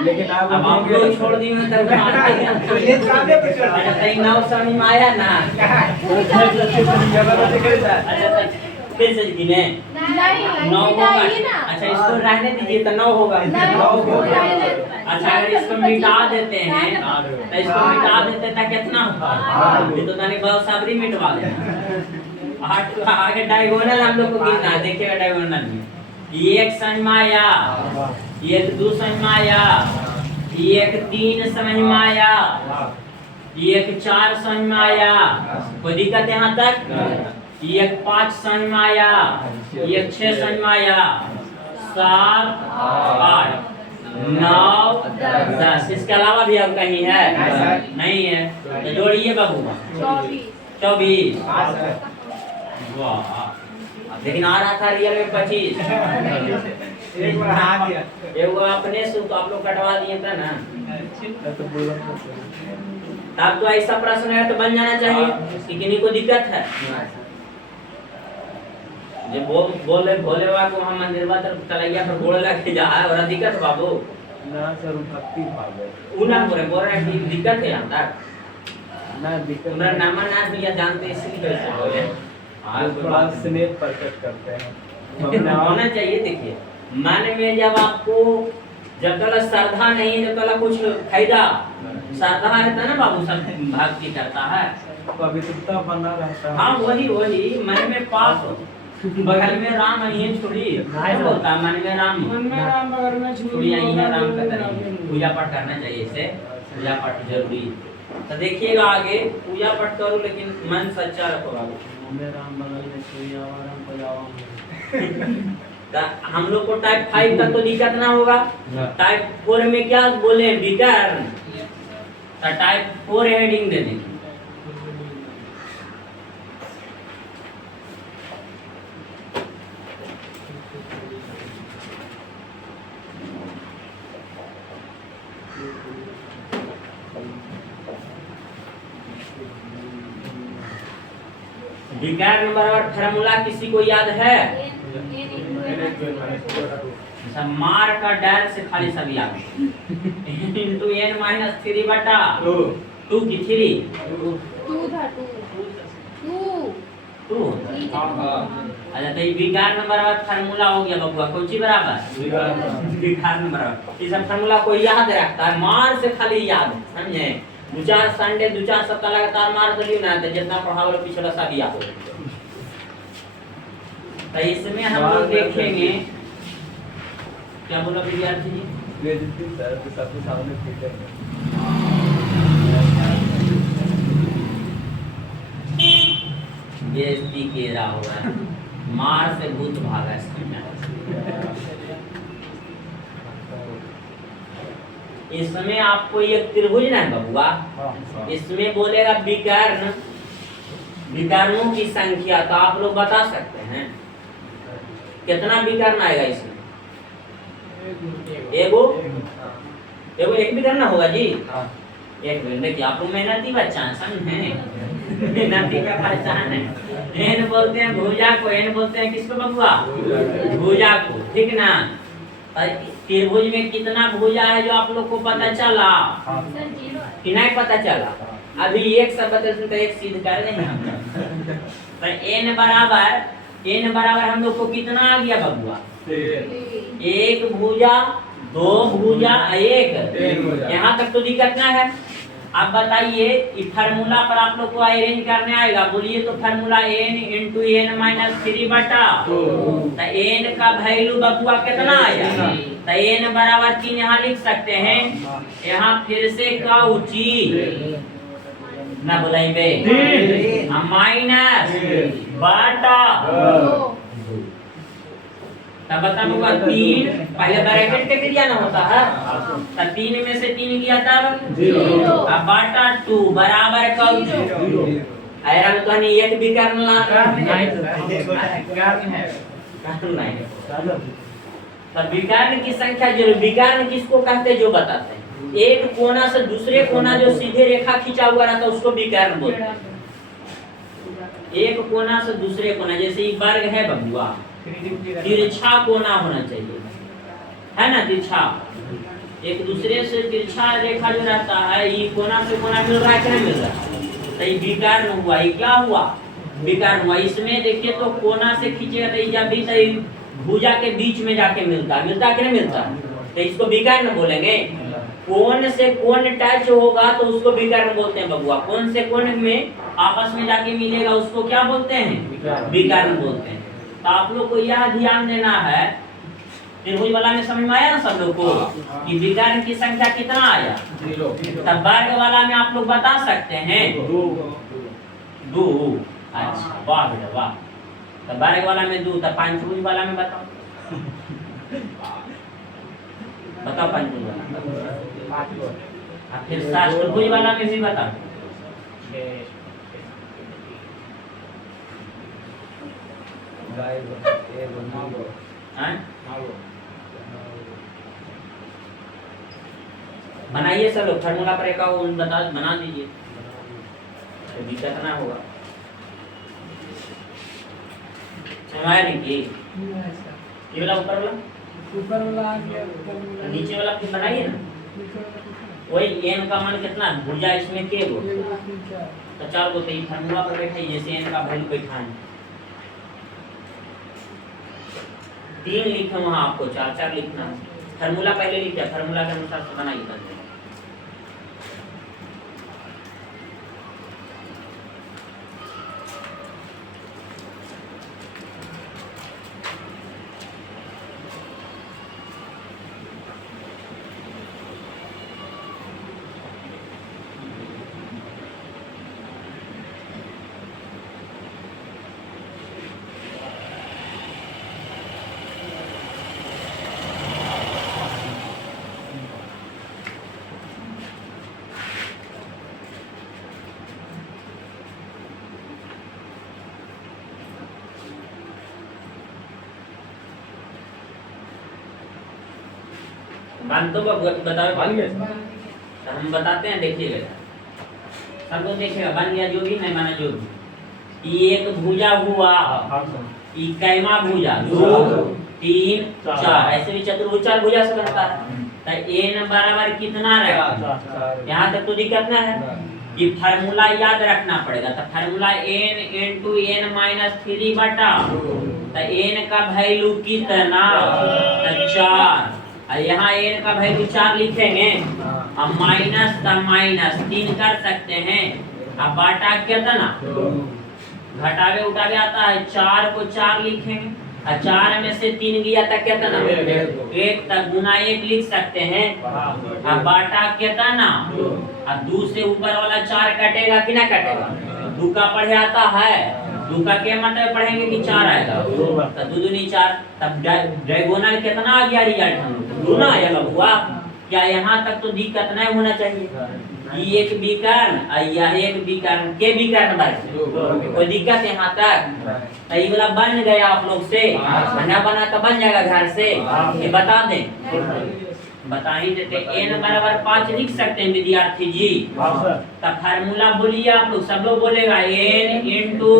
लेकिन अब आप लोग छोड़ दिए हैं तब नाव समझ में आया ना फिर से गिने 9 होगा अच्छा इसको रहने दीजिए तो 9 होगा अच्छा अगर इसको मिटा देते हैं तो इसको मिटा देते तो कितना होगा ये तो ताने बहुत साबरी मिटवा देना 8 आगे डायगोनल हम लोग को गिनना है देखिएगा डायगोनल में ये एक समझ में आया ये एक 2 समझ में आया ये एक 3 समझ में आया ये एक 4 समझ में आया कोई दिक्कत यहाँ तक ये एक 5 समझ में आया ये एक 6 समझ में आया 7 8 9 10 इसके अलावा भी अब कहीं है नहीं है तो जोड़िए बाबू 24 वाह लेकिन आ रहा था रियल में 25 एक वो अपने से तो आप लोग कटवा दिए था ना तब तो ऐसा प्रश्न है तो बन जाना चाहिए कि किन्हीं को दिक्कत है जे बोले भोले बाबा को हम मंदिरवा तरफ चलाइया पर बोले लगे जा और दिक्कत बाबू ना सर भक्ति भाव है उना बोल रहे कि दिक्कत है यहाँ तक ना दिक्कत उनका नाम ना भैया जानते इसलिए कैसे बोले थोड़ा स्नेह प्रकट करते हैं होना चाहिए देखिए मन में जब आपको जब तक श्रद्धा नहीं है जब तक कुछ फायदा श्रद्धा रहता है ना बाबू सब भक्ति करता है पवित्रता बना रहता है हाँ वही मन में पाप बगल में राम है ये छोड़ी क्या बोलता है मन में राम मन में राम बगल में छोड़ी आई है राम का करेंगे पूजा पाठ करना चाहिए इसे पूजा पाठ जरूरी तो देखिएगा आगे पूजा पाठ करो लेकिन मन सच्चा रखो बाबू मेरे राम बगल में कोई आवाराम को जावा तो हम लोग को टाइप 5 तक तो दिक्कत ना होगा टाइप 4 में क्या बोले विकर्ण तो टाइप 4 हेडिंग दे देंगे विकर्ण बराबर फार्मूला किसी को याद है अच्छा मार का डर से खाली सब याद इनटू n माइनस 3 बटा 2 की 3 टू था टू 2 अच्छा तो ये विकर्ण बराबर फार्मूला हो गया बबुआ कौन सी बराबर विकर्ण बराबर ये सब फार्मूला को याद रखता है मार से खाली याद समझे दो चार संडे दो चार सप्ताह लगातार मार करियो ना तो जितना पढ़ाओ पिछला सब याद हो तो इसमें हम लोग देखेंगे क्या बोला विद्यार्थी जी सबके सामने बेइज्जती केरा हुआ मार से भूत भागा इसमें आपको एक त्रिभुज ना बबुआ इसमें बोलेगा विकर्ण विकर्णों की संख्या तो आप लोग बता सकते हैं कितना विकर्ण आएगा इसमें एगो एगो एक विकर्ण होगा जी एक मिनट देखिए आप लोग मेहनती बच्चा हैं समझे मेहनती का पहचान है एन बोलते हैं भुजा को एन बोलते हैं किसको बबुआ भुजा को ठीक ना त्रिभुज में कितना भुजा है जो आप लोग को पता चला कि नहीं पता चला अभी एक सब बदल तो एक सिद्ध कर देंगे हम तो n बराबर हम लोग को कितना आ गया बबुआ एक भुजा दो भुजा एक यहाँ तक तो दिक्कत ना है अब बताइए इस फार्मूला पर आप लोग को अरेंज करने आएगा बोलिए तो formula n into n minus 3 बटा तो n का वैल्यू बबुआ कितना आया तो n बराबर 3 यहाँ लिख सकते हैं यहाँ फिर से का ऊंची ना बुलाइबे माइनस बटा तब बताऊंगा 3 पहले ब्रैकेट के क्रिया ना होता है तो 3 में से 3 गया तब 0 अब बटा 2 बराबर का 0 ऐरा में तो नहीं एक भी करना नहीं तब विकर्ण की संख्या जो विकर्ण किसको कहते हैं जो बताते हैं एक कोना से दूसरे कोना जो सीधे रेखा खींचा हुआ रहता है उसको विकर्ण बोलते हैं एक कोना से दूसरे कोना जैसे ये वर्ग है बबुआ तिरछा कोना होना चाहिए है ना तिरछा एक दूसरे से तिरछा रेखा जो रहता है ये कोना से कोना मिल रहा है कि नहीं मिल रहा तो ये विकर्ण हुआ ये क्या हुआ विकर्ण हुआ इसमें देखिए तो कोना से खींचेगा तो जब भी तो भुजा के बीच में जाके मिलता है कि नहीं मिलता तो इसको विकर्ण बोलेंगे कोण से कोण टच होगा तो उसको विकर्ण बोलते हैं बबुआ कोण से कोण में आपस में जाके मिलेगा उसको क्या बोलते हैं विकर्ण बोलते हैं तो आप लोग को यह ध्यान देना है त्रिभुज वाला में समझ में आया ना सब लोग को कि विकर्ण की संख्या कितना आया तब वर्ग वाला में आप लोग बता सकते हैं 2 अच्छा वाह बेटा वाह तो वर्ग वाला में 2 तो पंचभुज वाला में बताओ बताओ पंचभुज वाला फिर षष्ठभुज वाला में भी बताओ बनाइए सब लोग फार्मूला पर एक बना दीजिए दिक्कत ना होगा हमारे लिखिए ये वाला ऊपर वाला आ गया नीचे वाला फिर बनाइए ना वही n का मान कितना भुजा इसमें के गो तो 4 गो तो ये फार्मूला पर बैठाइए जैसे n का वैल्यू बैठाएं 3 लिखे वहां आपको 4 लिखना फार्मूला पहले लिखिए फार्मूला के अनुसार से बनाइए करते बात तो बताओ बन गए तो हम बताते हैं, देखिएगा सब लोग देखिएगा, बन गया जो भी नहीं बना जो भी। ये एक भुजा हुआ, ये कैमा भुजा, 2 3 4, ऐसे भी चतुर्भुज 4 भुजा से बनता है। तो n बराबर कितना रहेगा, यहाँ तक तो दिक्कत ना है। ये फार्मूला याद रखना पड़ेगा। तो formula n into n minus 3 बटा, तो n का वैल्यू कितना, तो 4, और यहाँ n का वैल्यू 4 लिखेंगे, अब माइनस का माइनस 3 कर सकते हैं, अब बाटा कितना, घटावे उठावे आता है, 4 को 4 लिखेंगे, और 4 में से 3 गया था कितना, 1, तक गुना 1 लिख सकते हैं, अब बाटा कितना, अब 2 से ऊपर वाला 4 कटेगा कि ना कटेगा, 2 का पढ़े आता है, 2 का क्या मतलब पढ़ेंगे कि 4 आएगा, तो 2 दूनी 4, तब डायगोनल कितना आ गया रिजल्ट हम लोग, 2 ना आएगा हुआ। क्या यहाँ तक तो दिक्कत नहीं होना चाहिए, ये एक विकर्ण और यह एक विकर्ण के विकर्ण बन, कोई दिक्कत यहाँ तक, तो ये वाला बन गया आप लोग से, बना बना तो बन जाएगा घर से, ये बता दें, बता ही देते। n बराबर 5 लिख सकते हैं विद्यार्थी जी, तब फार्मूला बोलिए आप लोग, सब लोग बोलेगा n इंटू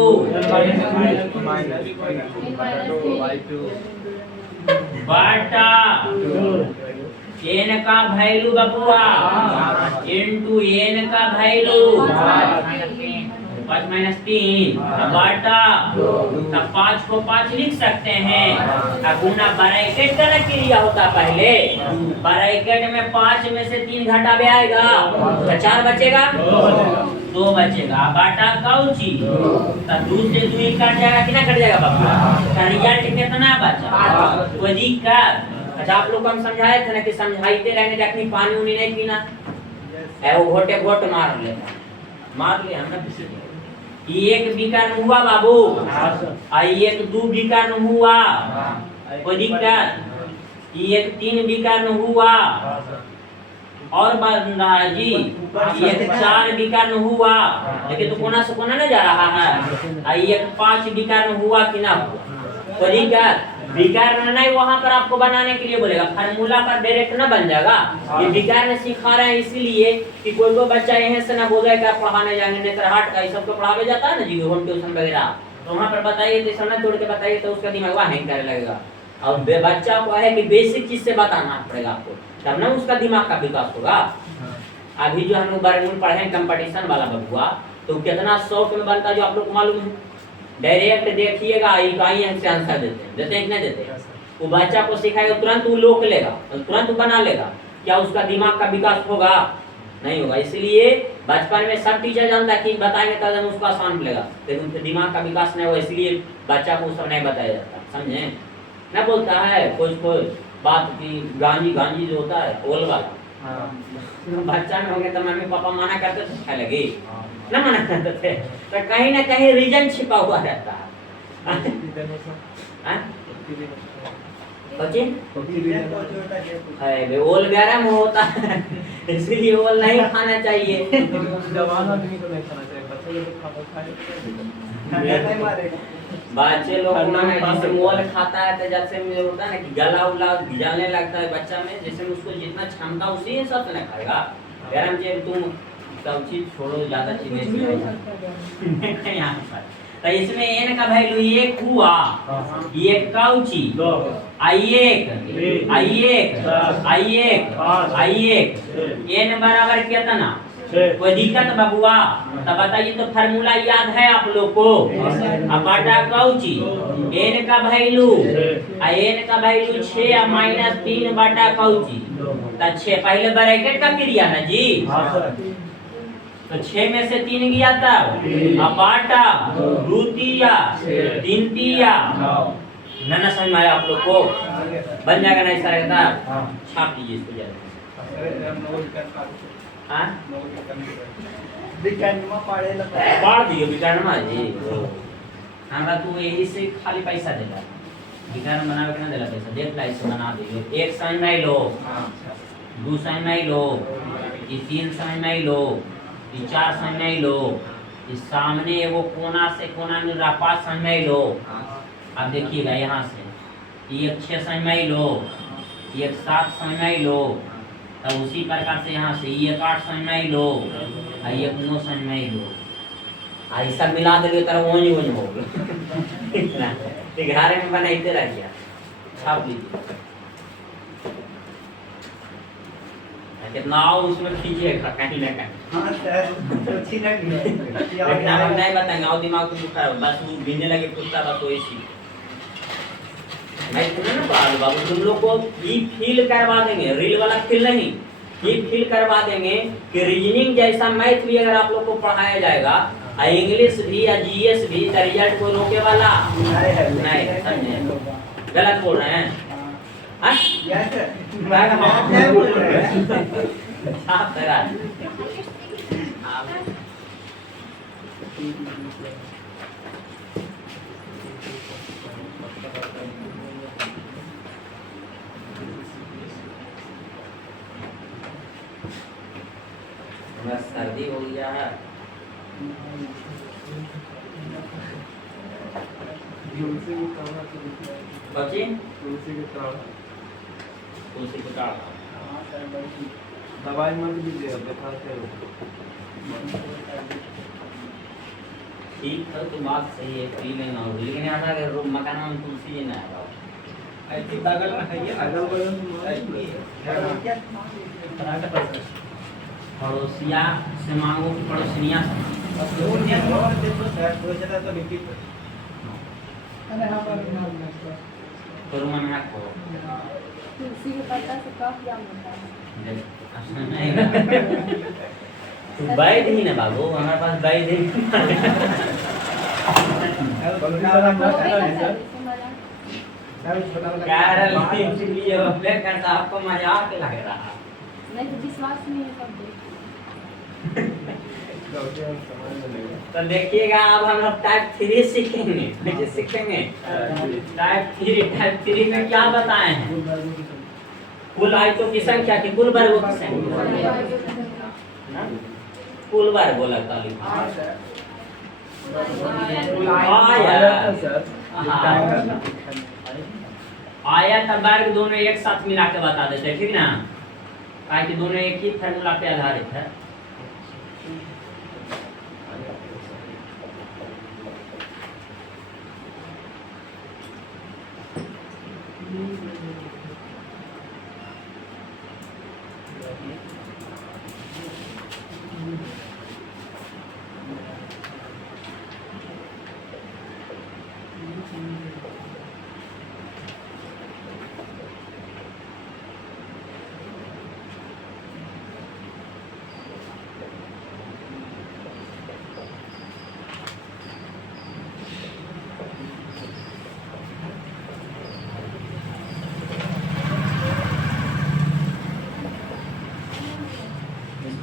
बटा n का वैल्यू बबुआ इंटू n का वैल्यू 5 माइनस 3 बटा, तब 5 को 5 लिख सकते हैं, अब गुना ब्रैकेट का क्रिया होता पहले, ब्रैकेट में 5 में से 3 घटावे आएगा, तो 4 बचेगा, 2 बचेगा, बाटा कौची, तब 2 से 2 कट जाएगा कि ना कट जाएगा बाबा, रिजल्ट कितना बचा, कोई दिक्कत। अच्छा आप लोग को हम समझाए थे ना कि समझाइते रहने जखनी पानी उनी नहीं पीना है, वो घोटे घोट मार लिया हमने। ये एक विकर्ण हुआ बाबू, आई एक 2 विकर्ण हुआ, कोई दिक्कत, ये एक 3 विकर्ण हुआ, और बन रहा है जी, ये 4 विकर्ण हुआ, लेकिन तो कोना से कोना नहीं जा रहा है, आई एक 5 विकर्ण हुआ कि ना हुआ, कोई दिक्कत। विकर्ण नहीं वहां पर आपको बनाने के लिए बोलेगा, फार्मूला पर डायरेक्ट ना बन जाएगा, ये विकर्ण सिखा रहे हैं इसीलिए कि कोई बच्चा यहाँ से ना बोले कि आप पढ़ाने जाएंगे नेत्रहाट का, ये सब तो पढ़ावे जाता है ना जी, होम ट्यूशन वगैरह, तो वहाँ पर बताइए तो समय तोड़ के बताइए तो उसका दिमाग वहाँ हैंग करने लगेगा। और बच्चा को है कि बेसिक चीज से बताना पड़ेगा आपको, तब ना उसका दिमाग का विकास होगा। अभी जो हम लोग बरमूल पढ़े कंपटीशन वाला बबुआ, तो कितना शॉर्ट में बनता है जो आप लोग को मालूम है, डायरेक्ट देखिएगा इकाई से आंसर देते हैं कि नहीं देते, वो बच्चा को सिखाएगा तुरंत वो लोक लेगा और तुरंत बना लेगा, क्या उसका दिमाग का विकास होगा, नहीं होगा। इसलिए बचपन में सब टीचर जानता है कि बताएंगे तब उसको आसान मिलेगा, लेकिन उनके दिमाग का विकास नहीं होगा, इसलिए बच्चा को सब नहीं बताया जाता, समझे ना। बोलता है कोई बात की गांजी जो होता है ओल वाला, बच्चा में हो गया तो मम्मी पापा मना करते थे खाने लगे ना, मना करते थे, तो कहीं ना कहीं रीजन छिपा हुआ रहता है। ओल गरम होता है इसीलिए ओल नहीं खाना चाहिए, जवान आदमी को नहीं खाना चाहिए, बच्चे लोग तो खाएगा बच्चे लोग जैसे ओल खाता है तो जैसे में होता है ना कि गला उला गिजाने लगता है बच्चा में, जैसे में उसको जितना क्षमता उसी हिसाब से नहीं खाएगा। गरम चीज तुम सब चीज छोड़ो, ज्यादा चीजें तो इसमें n का वैल्यू 1 हुआ, ये कौची I1 n बराबर कितना, कोई दिक्कत बबुआ, तब बताइए तो फार्मूला याद है आप लोग को, अब बटा कौची n का वैल्यू, n का वैल्यू 6 माइनस 3 बटा कौची, तो 6 पहले ब्रैकेट का क्रिया ना जी, तो 6 में से 3 गया तब अब बाटा 2 तिया 3 तिया ना समझ में आया आप लोग को, बन जाएगा ना ऐसा रहता, छाप लीजिए इसको जरा, पढ़ दियो विकर्ण जी, हमरा तू यही से खाली पैसा देला, विकर्ण बनावे के ना देला पैसा, देख ला इसे बना दियो, 1 समझ में लो, 2 समझ में लो, 3 समझ में लो, 4 समझ में लो, इस सामने वो कोना से कोना में रपा समझ में लो। अब देखिएगा यहाँ से 1 6 समझ में लो, एक 7 समय लो, तब उसी प्रकार से यहाँ से एक 8 समय लो और एक 9 समय लो, आ ई सब मिला दिलिए तरह ओंज ओंज हो गए। इतना 11 में बनाइते रह गया, छाप लीजिए कितना आओ उसमें खींचिएगा कहीं ना कहीं। हाँ सर, अच्छी लगी है। लेकिन अब हम नहीं बताएंगे, आओ दिमाग को दुखा है, बस वो गिनने लगे कुत्ता बस वही सी। मैं तुम्हें ना बाबू बाबू तुम लोग को ये फील करवा देंगे, रील वाला फील नहीं, ये फील करवा देंगे कि रीजनिंग जैसा मैथ भी अगर आप लोग को पढ़ाया जाएगा, इंग्लिश भी या जीएस भी, तो रिजल्ट को रोके वाला नहीं, समझे? गलत बोल रहे हैं? हाँ? मैं बोल रहे हैं। साफ करा। बस सर्दी हो गया है। बच्चे तुलसी के काढ़ा दवाई मत दीजिए, दिखाते हो। ठीक है तो बात सही है, पी लेना होगा, लेकिन ऐसा अगर मकान में तुलसी जी ना आएगा पड़ोसिया से मांगो कि पड़ोसिनिया करो मन है को तुलसी के पत्ता से कफ जाम होता है। तू बैठ ही ना बाबू, हमारे पास बैठ ही करता आपको मजाक लग रहा नहीं तो विश्वास नहीं है कब तो देखिएगा अब हम लोग टाइप 3 सीखेंगे, देखिए सीखेंगे टाइप 3 में क्या बताए हैं, कुल आयतों की संख्या की कुल वर्गों की संख्या, कुल वर्ग बोला ताली आयत और वर्ग दोनों एक साथ मिला के बता देते, ठीक ना, ताकि दोनों एक ही फार्मूला पे आधारित है।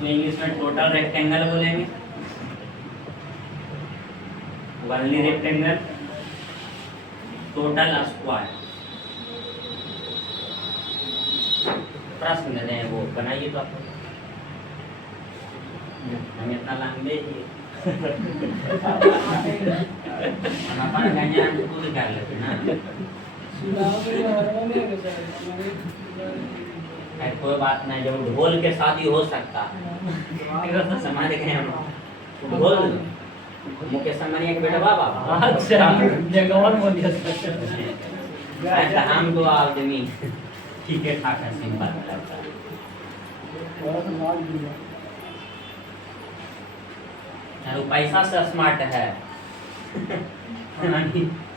इंग्लिश में टोटल रेक्टेंगल बोलेंगे, वनली रेक्टेंगल, टोटल स्क्वायर। प्रश्न दे रहे हैं वो बनाइए तो आप, हम इतना लंबे ही हम अपना गंजा पूरी कर लेते ना। कोई बात नहीं, जब ढोल के शादी हो सकता है तो समझ गए हम। ढोल मुकेश अंबानी के बेटा बाबा, अच्छा जगवान बोल दिया ऐसा हम तो आदमी ठीक है ठाक है, सिंपल लगता है। वो पैसा से स्मार्ट है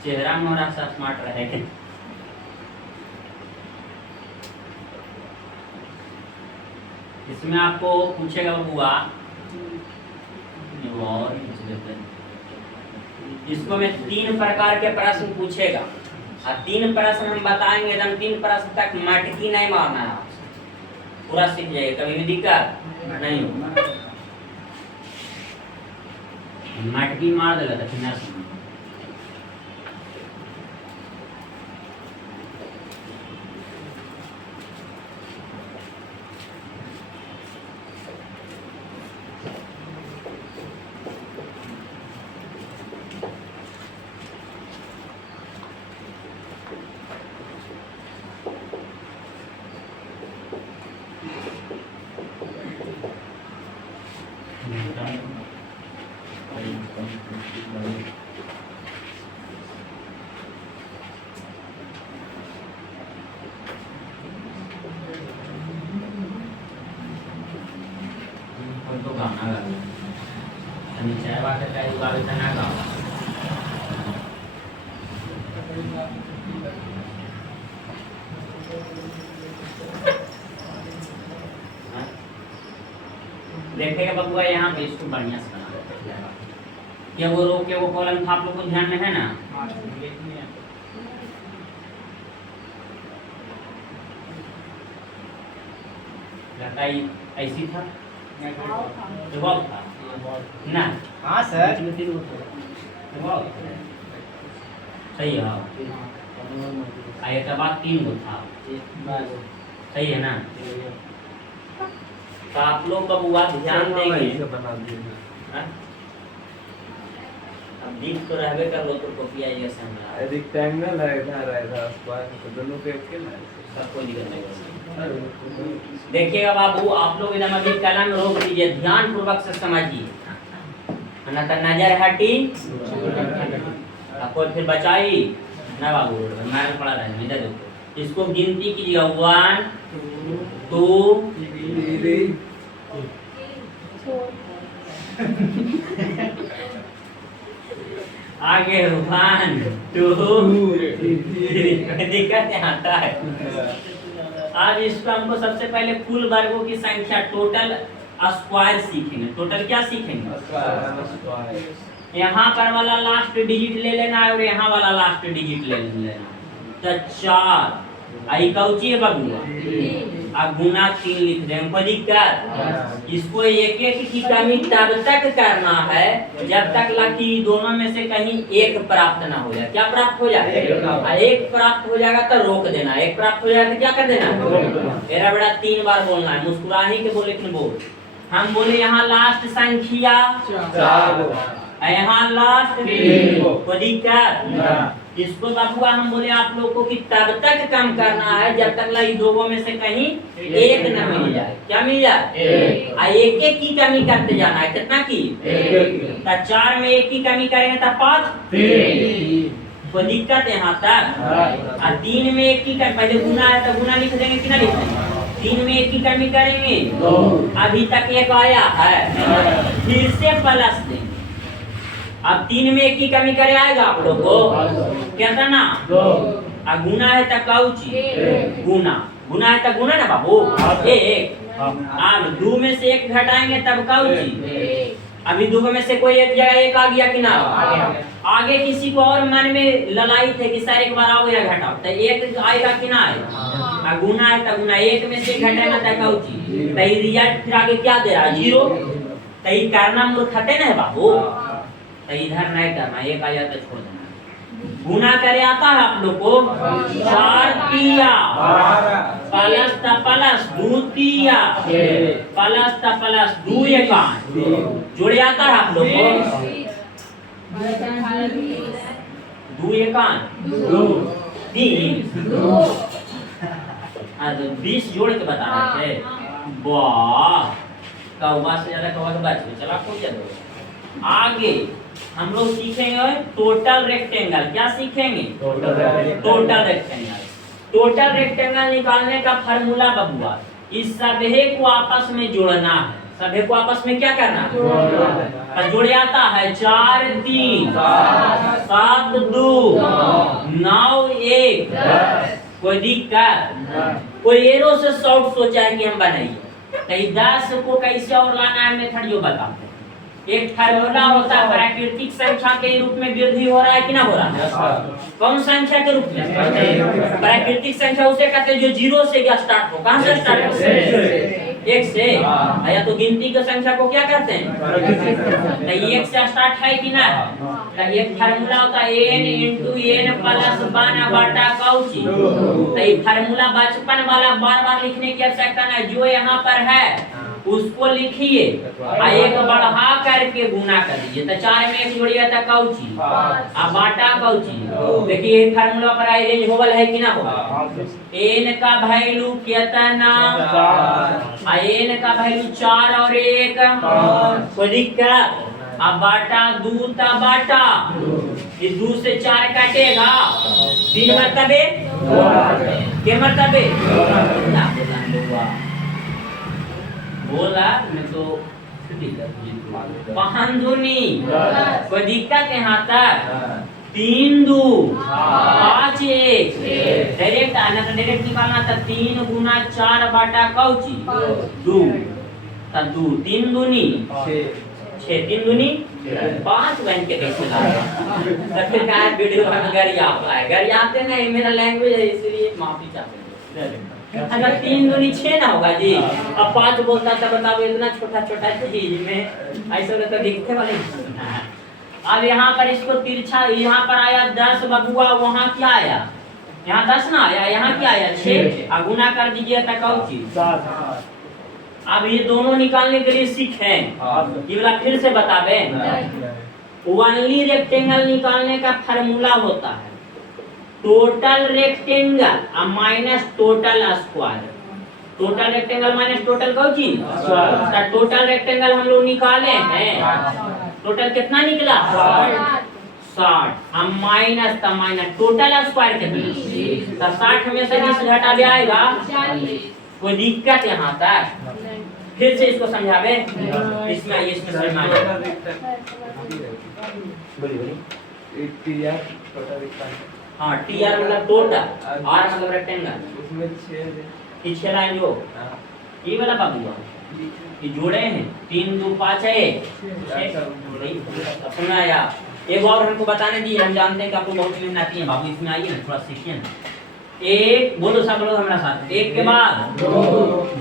चेहरा मोहरा से स्मार्ट रहेगा। इसमें आपको पूछेगा बुआ और इसको में 3 प्रकार के प्रश्न पूछेगा, और 3 प्रश्न हम बताएंगे, एकदम 3 प्रश्न तक मटकी नहीं मारना है, पूरा सीख जाइए, कभी भी दिक्कत नहीं होगा। मटकी मार देगा तो फिर ना समझ। तो गाना गा आणि चाय वाटत काही गावीचा ना गाव देखेगा बबुआ यहाँ पे इसको बढ़िया से बना देते हैं क्या वो रो के वो कॉलम था आप लोग को ध्यान में है ना लगता है ऐसी था जवाब था ना हाँ सर जवाब सही है आया का बात 3 गो था सही है ना तो आप लोग बबुआ ध्यान देंगे बना दिए हाँ? अब दिख तो रहबे कर लो तो कॉपी आई ऐसे हमरा रेक्टेंगल है इधर है इधर स्क्वायर तो दोनों के एक है सब कोई दिक्कत नहीं देखिएगा बाबू आप लोग एकदम अभी कलम रोक दीजिए ध्यान पूर्वक से समझिए ना तो नजर हटी आपको फिर बचाई ना बाबू मार पड़ा रहे इधर देखो इसको गिनती कीजिएगा 1 2 आगे 1 2 दिक्कत आता है अब इसको हमको सबसे पहले कुल वर्गों की संख्या टोटल स्क्वायर सीखेंगे टोटल क्या सीखेंगे यहाँ पर वाला लास्ट डिजिट ले लेना है और यहाँ वाला लास्ट डिजिट ले लेना तो 4 आई कौची है बाबू आ गुना 3 लिख दें कोई दिक्कत इसको एक एक की कमी तब तक करना है जब तक लाकि दोनों में से कहीं एक प्राप्त ना हो जाए क्या प्राप्त हो जाए एक प्राप्त हो जाएगा तो रोक देना एक प्राप्त हो जाएगा तो क्या कर देना मेरा बेटा 3 बार बोलना है मुस्कुराही के बोले कि बोल हम बोले यहाँ लास्ट संख्या 4 यहाँ लास्ट 3 कोई दिक्कत इसको बाबूआ हम बोले आप लोगों को कि तब तक कम करना है जब तक ला दोनों में से कहीं एक न मिल जाए क्या मिल जाए एक एक की कमी करते जाना है कितना की तो 4 में 1 की कमी करेंगे तो 5 कोई दिक्कत है यहाँ तक 3 में 1 की कमी पहले गुना है तो गुना लिख देंगे कि ना लिख देंगे 3 में 1 की कमी करेंगे अभी तक 1 आया है फिर से प्लस देंगे अब 3 में 1 की कमी करे आएगा आप लोग को क्या ना गुना है तो कौची गुना गुना है तो गुना ना बाबू 1 अब 2 में से 1 घटाएंगे तब कौची अभी 2 में से कोई एक जगह 1 आ गया कि ना आगे किसी को और मन में ललाई थे कि सर एक बार आओ या घटाओ तो 1 आएगा कि ना आएगा गुना है तो गुना 1 में से घटाएंगे तो कौची तो रिजल्ट फिर आगे क्या दे रहा है 0 तो करना मूर्खते ना है बाबू तो इधर नहीं करना 1 आ जाता छोड़ देना गुना करे आता है आप लोग को 4 तिया प्लस ता प्लस 2 तिया प्लस ता प्लस 2 एका जोड़े आता है आप लोग को 2 एका 3 20 जोड़ के बता रहे थे वाह कौवा से ज्यादा कौवा के बच चला कोई ज्यादा आगे हम लोग सीखेंगे टोटल रेक्टेंगल क्या सीखेंगे टोटल रेक्टेंगल निकालने का फार्मूला बबुआ इस सभी को आपस में जोड़ना है सभी को आपस में क्या करना है जोड़े आता है 4 3 7 2 9 1 कोई दिक्कत कोई एरो से शॉर्ट सोचा है कि हम बनाइए 10 को कैसे और लाना है मेथड जो बताते हैं एक फार्मूला होता है प्राकृतिक संख्या के रूप में वृद्धि हो रहा है कि ना हो रहा है कौन संख्या के रूप में प्राकृतिक संख्या उसे कहते हैं जो 0 से स्टार्ट हो कहां से स्टार्ट हो 1 से या तो गिनती की संख्या को क्या कहते हैं तो 1 से स्टार्ट है कि ना तो एक फार्मूला होता है n * n + 1 बटा कौची तो ये फार्मूला बचपन वाला बार-बार लिखने की आवश्यकता नहीं जो यहाँ पर है उसको लिखिए एक बढ़ा करके गुना कर दीजिए तो 4 में 1 जोड़िए तो कौची अब बाटा कौची देखिए ये फार्मूला पर अरेंज होवल है कि ना होवल n का वैल्यू कितना n का वैल्यू 4 और 1 कोई दिक्कत अब बाटा 2 ता बाटा, ये 2 से 4 काटेगा 3 मरतबे के मरतबे ना बोला मैं तो पांचूनी कोई दिक्कत है यहाँ तक 3 2 5 1 डायरेक्ट आना तो डायरेक्ट निकालना था 3 गुना 4 बाटा कौची 2 तब 2 3 दूनी 6 3 दूनी 5 बन के कैसे लाएगा तो फिर कहा वीडियो में घर आते ना मेरा लैंग्वेज है इसलिए माफी चाहते हैं। अगर 3 दूनी 6 ना होगा जी, अब 5 बोलता था बताओ इतना छोटा छोटा चीज में ऐसा तो दिखते वाले। अब यहाँ पर इसको तिरछा यहाँ पर आया 10 बबुआ, वहाँ क्या आया यहाँ 10 ना आया, यहाँ क्या आया 6 गुना कर दीजिए तकौची। अब ये दोनों निकालने के लिए सीखें, ये वाला फिर से बतावे। ओनली रेक्टेंगल निकालने का फार्मूला होता है total rectangle minus total square. Total rectangle minus total Cauchy square. Total rectangle हम लोग निकाले हैं, टोटल कितना निकला 60 माइनस टोटल स्क्वायर कितना 60 में से 20 घटा भी आएगा। कोई दिक्कत यहाँ तक फिर से इसको समझावे इसमें समझ में आएगा। बोलिए हाँ टीआर मतलब टोटल, आर मतलब रेक्टेंगल, उसमें 6 ये 6 लाइन जो ये वाला बाबू ये जोड़े हैं 3 2 5 है 6 सुना यार। एक और हमको बताने दीजिए, हम जानते हैं कि आपको बहुत मेहनती है बाबू, इसमें आइए ना थोड़ा सीखिए ना। एक बोलो सब लोग हमारे साथ, 1 के बाद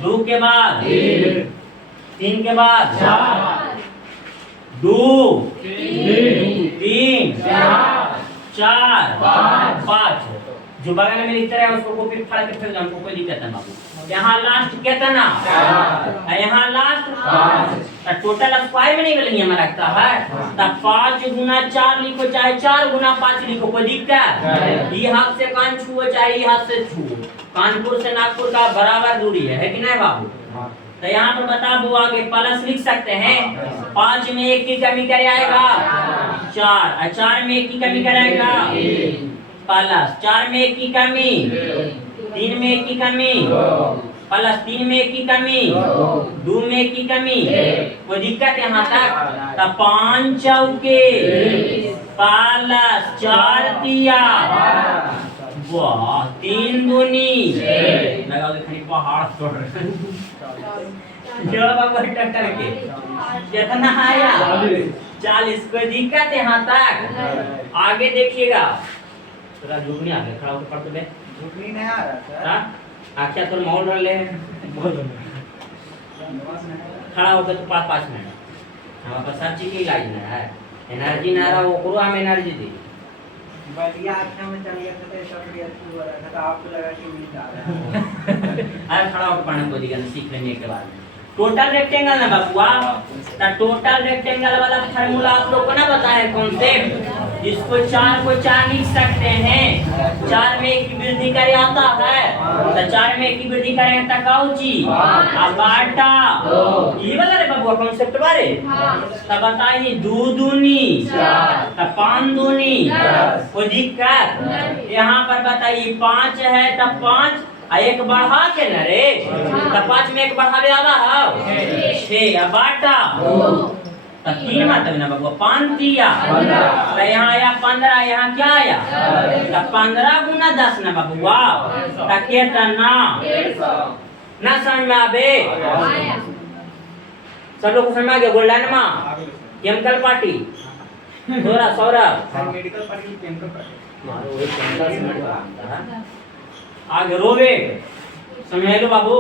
2 के बाद 3 के बाद 2 3 4 5 जो बगल में लिखते रहे उसको कॉपी फाड़ के फेंक दो, हमको कोई दिक्कत नहीं बाबू। यहाँ लास्ट कितना यहाँ लास्ट टोटल स्क्वायर में निकलेंगे हमारा लगता है तब 5 गुना 4 लिखो चाहे 4 गुना 5 लिखो, कोई दिक्कत। ये हाथ से कान छुओ चाहे ये हाथ से छुओ, कानपुर से नागपुर का बराबर दूरी है कि नहीं बाबू। तो यहाँ पर बता वो आगे प्लस लिख सकते हैं, 5 में 1 की कमी करे आएगा 4, 4 में 1 की कमी कराएगा प्लस 4 में 1 की कमी 3 में 1 की कमी प्लस 3 में 1 की कमी 2 में 1 की कमी। कोई दिक्कत यहाँ तक। तो 5 चौके प्लस 4 दिया वाह 3 दूनी लगाओ खड़ी पहाड़ छोड़ जो बाबा टक्कर के कितना आया 40। कोई दिक्कत यहाँ तक। आगे देखिएगा थोड़ा झुकनी आगे खड़ा होकर पढ़ते बे झुकनी नहीं आ रहा सर। आख्या तो माहौल रह ले खड़ा होकर तो 5 मिनट हमारे पास सब चीज की इलाज ना है, एनर्जी ना रहा वो करो हम एनर्जी दी बढ़िया अच्छा में चल गया तो सब बढ़िया हो रहा था, आपको लगा कि नहीं आ रहा। अरे खड़ा होकर पढ़ने को दिया सीख लेने के बाद टोटल रेक्टेंगल ना बाबुआ, तो टोटल रेक्टेंगल वाला फार्मूला आप लोग को ना बताया कॉन्सेप्ट, जिसको 4 को 4 लिख सकते हैं। 4 में 1 की वृद्धि करे आता है तो 4 में 1 की वृद्धि करे तक काउची बाटा ये वाला रे बाबुआ कॉन्सेप्ट बारे। तब बताइए 2 दूनी तब 5 दूनी कोई दिक्कत। यहाँ पर बताइए 5 है तब 5 एक बढ़ा के न रे तब 5 में 1 बढ़ावे आवा है 6 बाटा तब 3 मात्रा ना बाबू 5 दिया तो यहाँ आया 15, यहाँ क्या आया तब 15 गुना 10 ना बाबू तब कितना ना समझ में आवे। सब लोग को समझ में आ गया। गोल्डन माँ केमिकल पार्टी थोड़ा सौरभ मेडिकल पार्टी केमिकल आगे रोवे समझ लो बाबू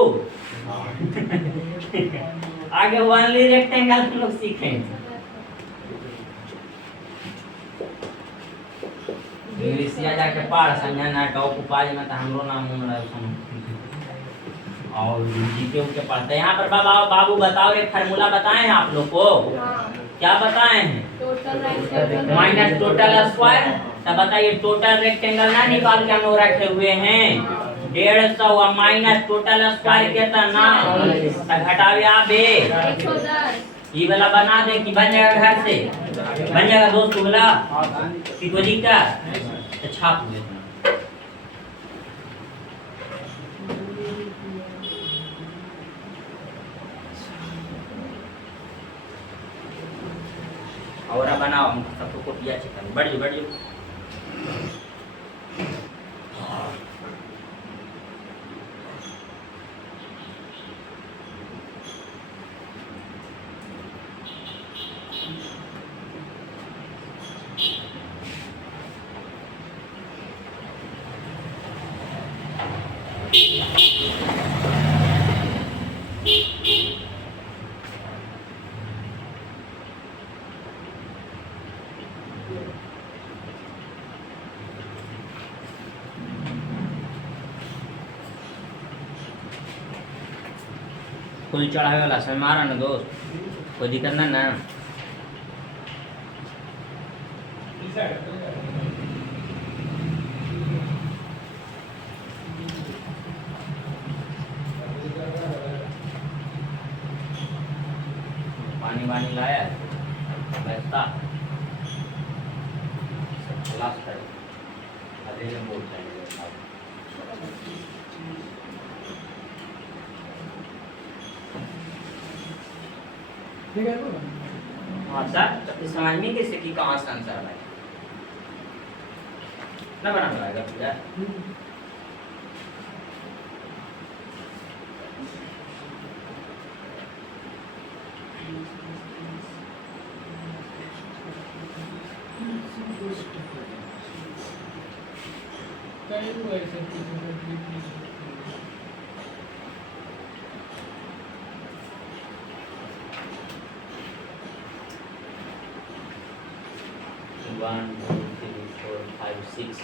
आगे ओनली रेक्टेंगल हम लोग सीखेंगे। इंग्लिशिया जाके पढ़ समझना टॉप उपाय में तो हमरो नाम उन रहा और जीके के पढ़ते यहाँ पर बाबू बताओ एक फार्मूला बताएं आप लोग को क्या बताएं हैं माइनस टोटल स्क्वायर। तब बताइए टोटल रेक्टेंगल ना निकाल के हम लोग रखे हुए हैं 150 माइनस टोटल स्क्वायर कितना घटावे आबे ये वाला बना दे कि बन जाएगा घर से, बन जाएगा दोस्त वाला कि कोई दिक्कत, तो छाप दे। और बनाओ हम सबको कोटिया चिकन बढ़ियो बढ़ियो। फुल चढ़ावे वाला समय मारा ना दोस्त, कोई दिक्कत ना ना। पानी वानी लाया बैठता क्लास कर अरे ने बोल रहे ठीक है तो हाँ सर, तो समझ में कैसे कि कहाँ से आंसर भाई ना बना पाएगा पूरा। कहीं तो ऐसे one two three four five six,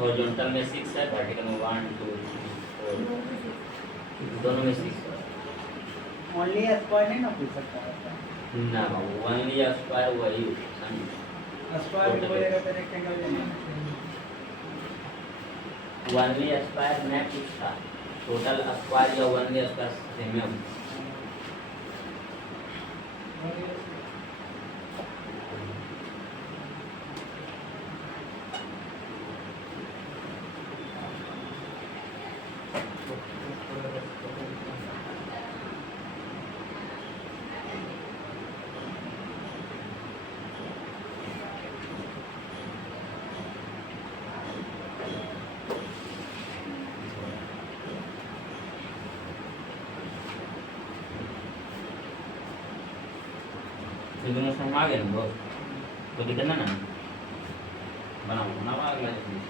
horizontal में 6 है, वर्टिकल में 1 2 3 4, दोनों में 6 है। ओनली स्क्वायर नहीं ना पूछ सकता है ना बाबू ओनली स्क्वायर वही स्क्वायर बोलेगा तो रेक्टेंगल लेना। ओनली स्क्वायर मैं पूछता, टोटल स्क्वायर या ओनली स्क्वायर सेम है। ये दोनों समझ आ गए ना दोस्त, कोई दिक्कत ना ना बनाओ बनाओ अगला चीज।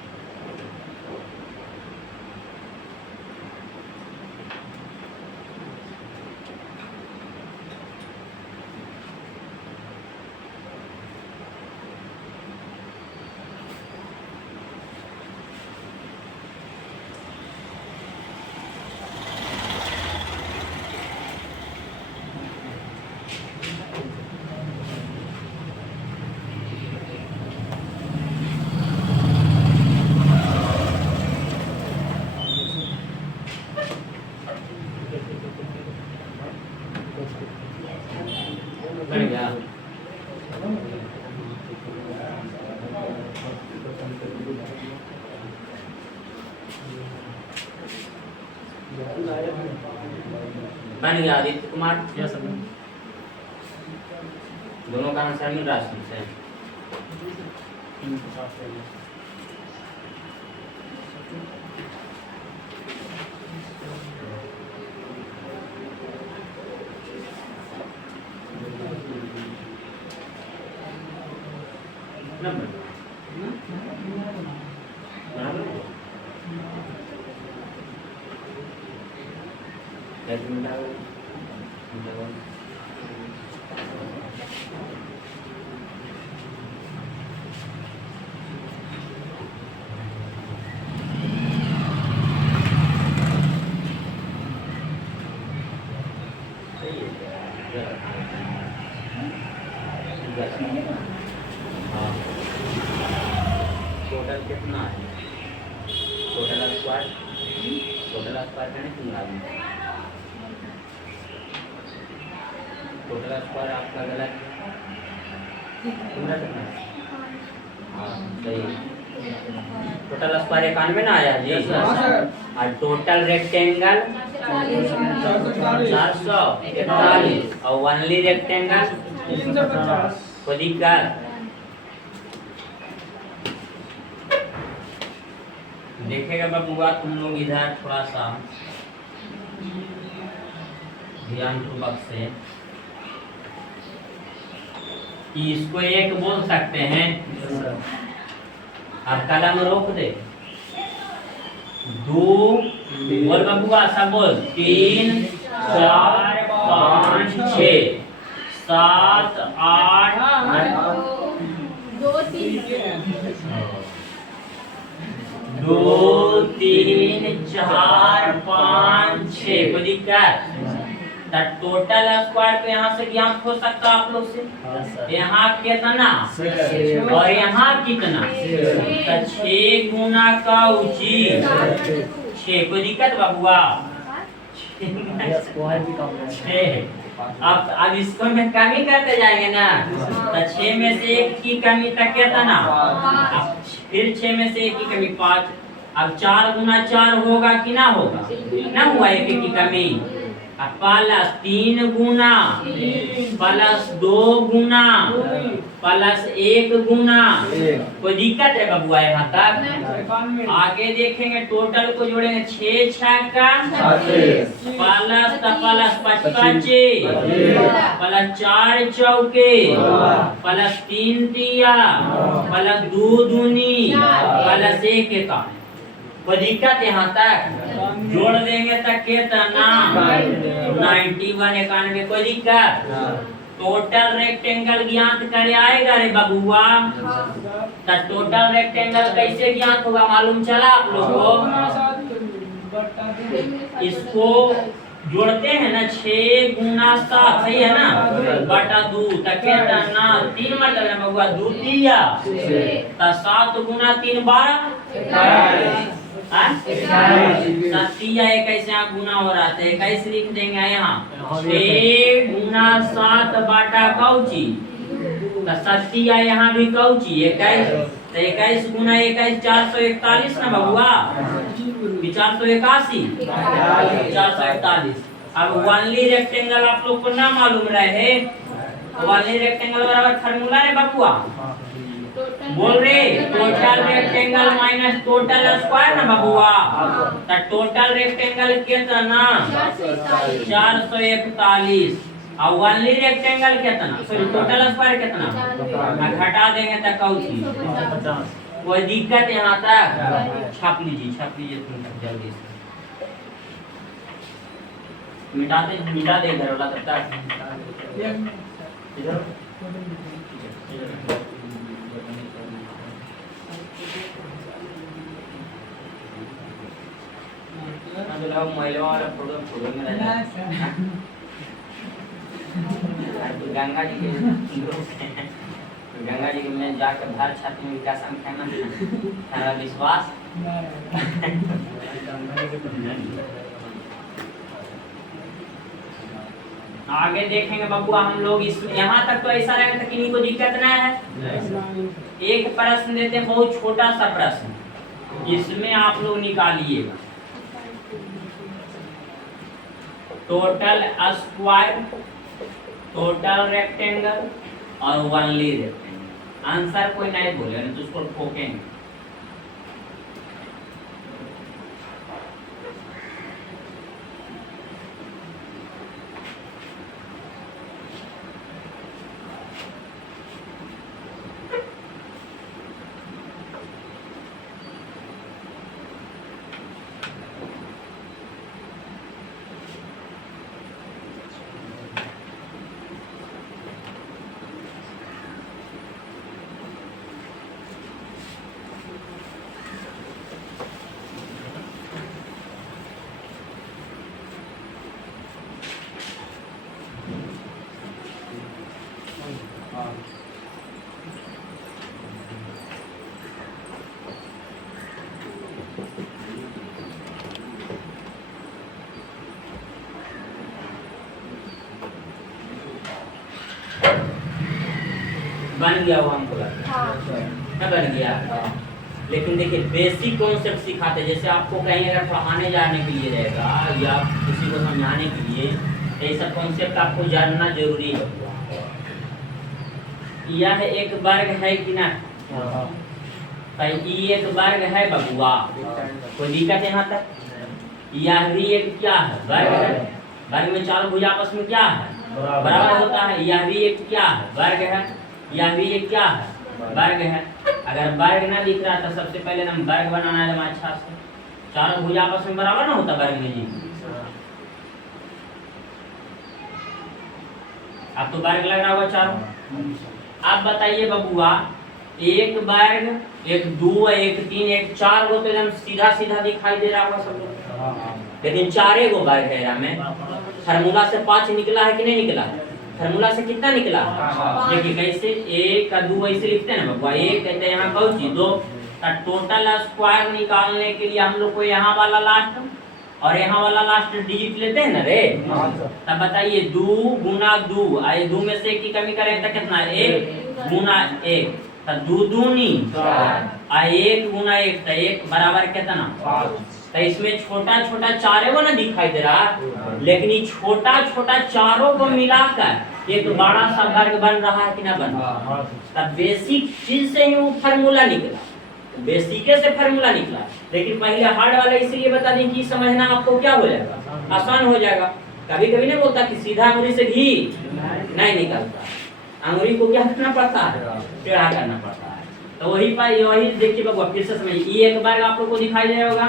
बन गया बन गया आदित्य कुमार। दोनों का आंसर मिल रहा है से नंबर बराबर कैसे मिलाओ सही है। हाँ टोटल कितना है, टोटल स्क्वायर करने की मिला टोटल स्क्वायर आपका गलत है। पूरा कितना? हाँ सही। टोटल स्क्वायर 91 ना आया जी। हाँ सर। और टोटल रेक्टेंगल 441 और ओनली रेक्टेंगल 350। कोई दिक्कत? देखेगा बबुआ तुम लोग इधर थोड़ा सा ध्यान पूर्वक से, इसको एक बोल सकते हैं। अब कलम रोक दे। 2 बोल बबुआ सब बोल। 3 4 5 6 7 8 दो तीन 2 3 4 5 6 कोई दिक्कत? टोटल स्क्वायर तो यहाँ से ज्ञात हो सकता है आप लोग से। यहाँ कितना और यहाँ कितना? 6 गुना का उची 6 कोई दिक्कत बबुआ? 6 अब इसको में कमी करते जाएंगे ना, तो 6 में से 1 की कमी तक कितना? अब फिर 6 में से 1 की कमी 5। अब 4 गुना 4 होगा कि ना होगा? ना हुआ 1 की कमी। अब प्लस 3 गुना प्लस 2 गुना प्लस 1 गुना। कोई दिक्कत है बबुआ यहाँ तक? आगे देखेंगे टोटल को जोड़ेंगे। 6 छक्का प्लस 55 प्लस 4 चौके प्लस 3 तिया प्लस 2 दूनी प्लस 1 एका। कोई दिक्कत यहाँ तक? जोड़ देंगे तक कितना? 91 91। कोई दिक्कत? टोटल रेक्टेंगल ज्ञात करे आएगा रे बबुआ। तो टोटल रेक्टेंगल कैसे ज्ञात होगा मालूम चला आप लोग को? इसको जोड़ते हैं ना 6 गुना 7 सही है ना बटा 2 तक कितना? 3 मतलब बबुआ 2 तिया 7 गुना 3 12 सतिया 21 यहाँ गुना हो रहा था 21 लिख देंगे यहाँ। 6 गुना 7 बाटा कौची तो सतिया यहाँ भी कौची 21 तो 21 गुना 21 441 ना बबुआ 481 441। अब ओनली रेक्टेंगल आप लोग को ना मालूम रहे। ओनली रेक्टेंगल बराबर फार्मूला है बबुआ बोल रहे total rectangle minus total square ना बबुआ। तो टोटल रेक्टेंगल कितना? 441 और ओनली रेक्टेंगल कितना? सॉरी टोटल स्क्वायर कितना? घटा देंगे तो कौची? कोई दिक्कत यहाँ तक? छाप लीजिए तुम जल्दी से मिटा दे इधर वाला तब तक इधर महिला वाला फोटो में रहना गंगा जी के में जाकर भर छाती में विकास खाना हमारा विश्वास। आगे देखेंगे बबुआ हम लोग इस यहाँ तक तो ऐसा रहेगा कि इनको दिक्कत ना है। एक प्रश्न देते हैं बहुत छोटा सा प्रश्न, इसमें आप लोग निकालिएगा टोटल स्क्वायर टोटल रेक्टेंगल और ओनली रेक्टेंगल। आंसर कोई नहीं बोले तो उसको ठोकेंगे। बन गया वो हमको लगता हाँ है ना, बन गया। लेकिन देखिए बेसिक कॉन्सेप्ट सिखाते, जैसे आपको कहीं अगर पढ़ाने जाने के लिए रहेगा या किसी को समझाने के लिए, ये सब कॉन्सेप्ट आपको जानना जरूरी है। यह एक वर्ग है कि ना, ये एक वर्ग है बबुआ, कोई दिक्कत यहाँ तक? यह भी एक क्या है, वर्ग है। वर्ग में चारों भुजा आपस में क्या है, बराबर होता है। यह भी एक क्या है, वर्ग है। यह भी एक क्या है, वर्ग है। अगर वर्ग ना दिख रहा तो सबसे पहले हम वर्ग बनाना है अच्छा से। चारों भुजा आपस में बराबर ना होता वर्ग में जी। अब तो वर्ग लग रहा होगा चारों। आप बताइए बबुआ, एक वर्ग, एक दो, एक तीन, एक चार को तो एकदम सीधा सीधा दिखाई दे रहा होगा सब लोग, लेकिन चारे को वर्ग है हमें। फार्मूला से 5 निकला है कि नहीं निकला? फार्मूला से कितना निकला? देखिए कैसे, एक का 2 ऐसे लिखते हैं ना बबुआ, एक कहते हैं यहाँ कौन चीज 2। टोटल स्क्वायर निकालने के लिए हम लोग को यहाँ वाला लास्ट और यहाँ वाला लास्ट डिजिट लेते हैं ना रे। तब बताइए 2 गुना 2, आए 2 में से 1 की कमी करें तो कितना, 1 गुना 1, तो 2 दूनी 4, 1 गुना 1 तो 1 बराबर कितना 5। तो इसमें छोटा छोटा चारों को ना दिखाई दे रहा, लेकिन ये छोटा छोटा चारों को मिलाकर एक बड़ा सा वर्ग बन रहा है कि ना बन रहा। तब बेसिक चीज से ही वो फार्मूला निकला, बेसिके से फार्मूला निकला। लेकिन पहले हार्ड वाला इसलिए बता दें कि समझना आपको क्या हो जाएगा, आसान हो जाएगा। कभी कभी नहीं बोलता कि सीधा अंगुली से घी नहीं निकलता, अंगुली को क्या करना पड़ता है, टेढ़ा करना पड़ता है। तो वही पर वही देखिए बबुआ, फिर से समझिए। ये एक वर्ग आप लोग को दिखाई दे रहा होगा,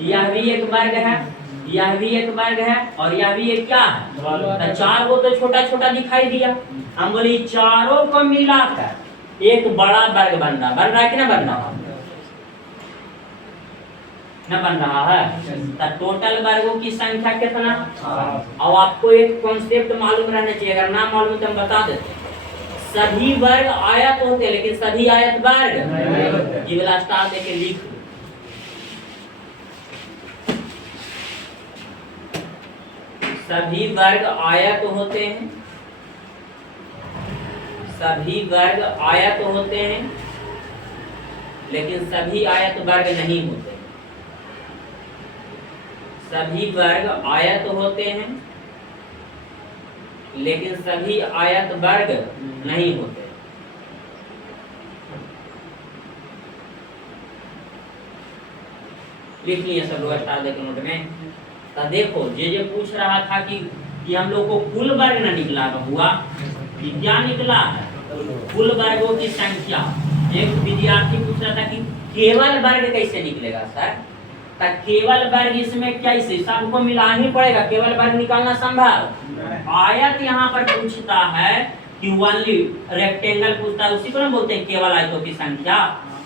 यह भी एक वर्ग है, यह भी एक वर्ग है, और यह भी एक क्या है, तो चार को तो छोटा छोटा दिखाई दिया। हम बोले चारों को मिलाकर एक बड़ा वर्ग बन रहा है कि ना बन रहा न बन रहा है। तो टोटल वर्गों की संख्या कितना? और आपको एक कॉन्सेप्ट मालूम रहना चाहिए, अगर ना मालूम तो हम बता देते। सभी वर्ग आयत होते हैं, लेकिन सभी आयत वर्ग ये वाला स्टार देके लिख दो। सभी वर्ग आयत होते हैं, सभी वर्ग आयत होते हैं, लेकिन सभी आयत वर्ग नहीं होते। सभी वर्ग आयत होते हैं, लेकिन सभी आयत वर्ग नहीं होते। लिख लिए सब लोग स्टार देकर नोट में। तो देखो जे पूछ रहा था कि हम लोग को कुल वर्ग न निकला हुआ, क्या निकला है, कुल वर्गों की संख्या। एक विद्यार्थी पूछ रहा था कि केवल वर्ग कैसे निकलेगा सर? केवल वर्ग इसमें कैसे, सबको मिला ही पड़ेगा, केवल वर्ग निकालना संभव। आयत यहाँ पर पूछता है कि ओनली रेक्टेंगल पूछता है, उसी को ना बोलते हैं केवल आयतों की संख्या,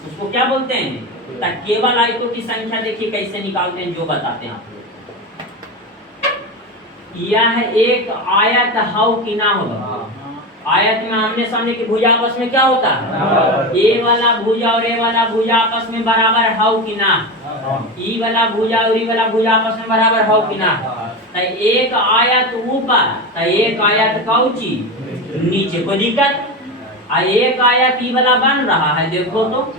उसको क्या बोलते हैं? केवल आयतों की संख्या देखिए कैसे निकालते हैं, जो बताते हैं आप लोग। यह एक आयत हो कि ना हो? आयत में आमने सामने की भुजा आपस में क्या होता है? ए वाला भुजा और ए वाला भुजा आपस में बराबर हो कि ना? ई वाला भुजा और ई वाला भुजा आपस में बराबर हो कि ना? तो एक आयत ऊपर, तो एक आयत कौची नीचे, कोई दिक्कत? एक आयत ई वाला बन रहा है, देखो तो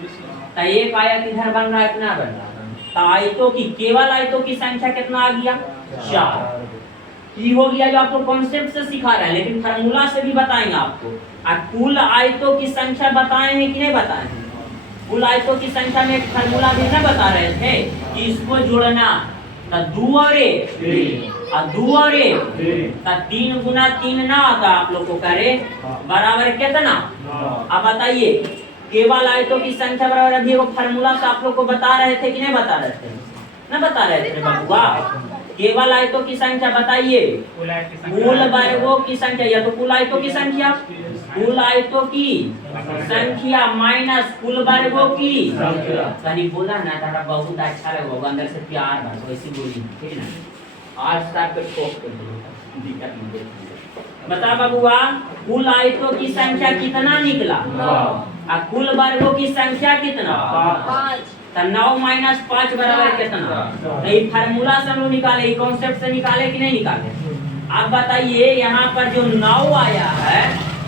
एक आयत इधर बन रहा है कितना बन रहा है? तो आयतों की, केवल आयतों की संख्या कितना आ गया? 4। ये हो गया जो आपको कॉन्सेप्ट से सिखा रहा है, लेकिन फार्मूला से भी बताएंगे आपको। और कुल आयतों की संख्या बताए हैं कि नहीं बताए हैं? कुल आयतों की संख्या में एक फार्मूला भी ना बता रहे थे कि इसको जोड़ना, तो 2 और 1 और 2 और 1, तो 3 गुना 3 ना आता आप लोग को करे बराबर कितना? अब बताइए केवल आयतों की संख्या बराबर, अभी वो फार्मूला से आप लोग को बता रहे थे कि नहीं बता रहे थे? ना बता रहे थे बबुआ। केवल आयतों की संख्या बताइए, कुल वर्गों की संख्या, या तो कुल आयतों की संख्या, कुल आयतों की संख्या माइनस कुल वर्गों की संख्या। बोला ना तारा बहुत अच्छा लगा, अंदर से प्यार बस वैसी बोली, ठीक ना? आज तक पे ठोक कर दिक्कत नहीं। बता बबुआ, कुल आयतों की संख्या कितना निकला और कुल वर्गों की संख्या कितना? 5। तो 9 माइनस 5 बराबर कितना? ये फार्मूला से हम लोग निकाले, कॉन्सेप्ट से निकाले कि नहीं निकाले? आप बताइए यहाँ पर जो 9 आया है,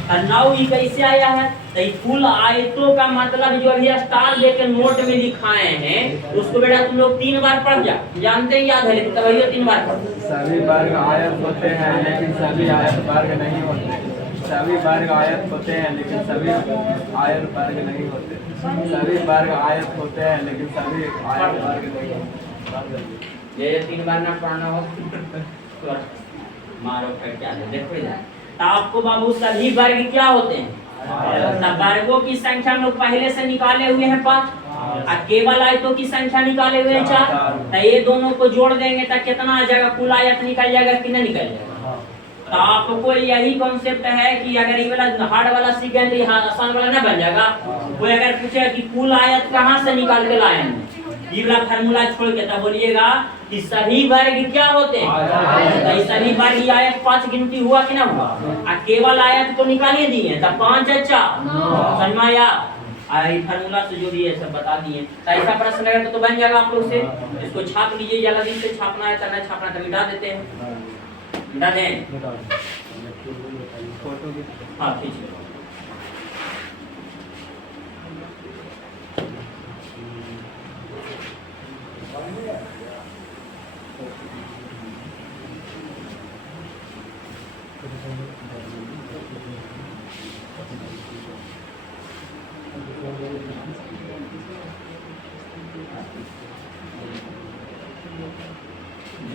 और 9 ये कैसे आया है? तो ये कुल आयतों का मतलब जो अभी स्टार देके नोट में दिखाए हैं उसको बेटा तुम लोग 3 बार पढ़ जा, जानते हैं याद है, लेकिन तभी 3 बार पढ़। सभी वर्ग आयत होते हैं लेकिन सभी आयत वर्ग नहीं होते। सभी वर्ग आयत होते हैं लेकिन सभी आयत वर्ग नहीं होते। सभी वर्ग आयत होते हैं लेकिन सभी आयत वर्ग नहीं होते। ये 3 बार ना पढ़ना हो तो मारो फिर क्या है, देखो इधर। तो आपको बाबू सभी वर्ग क्या होते हैं? तो वर्गों की संख्या हम लोग पहले से निकाले हुए हैं 5 और केवल आयतों की संख्या निकाले हुए हैं 4। तो ये दोनों को जोड़ देंगे तो कितना आ जाएगा? कुल आयत निकल जाएगा कि नहीं निकल जाएगा? तो आपको यही कॉन्सेप्ट है कि अगर ये वाला हार्ड वाला सीखें तो यहाँ आसान वाला ना बन जाएगा। कोई अगर पूछे कि कुल आयत कहाँ से निकाल के लाए हैं, ये वाला फार्मूला छोड़ के तब बोलिएगा कि सभी वर्ग क्या होते हैं? तो सभी वर्ग ये आयत 5 गिनती हुआ कि ना हुआ? और केवल आयत को निकालिए दिए तो 5 अच्छा समझाया आई फार्मूला से जो भी है सब बता दिए। तो ऐसा प्रश्न अगर तो बन जाएगा आप लोग से। इसको छाप लीजिए, जल्दी से छापना है तो नहीं छापना तो मिटा देते हैं, मिटा दें। फोटो की हाँ खींच लो।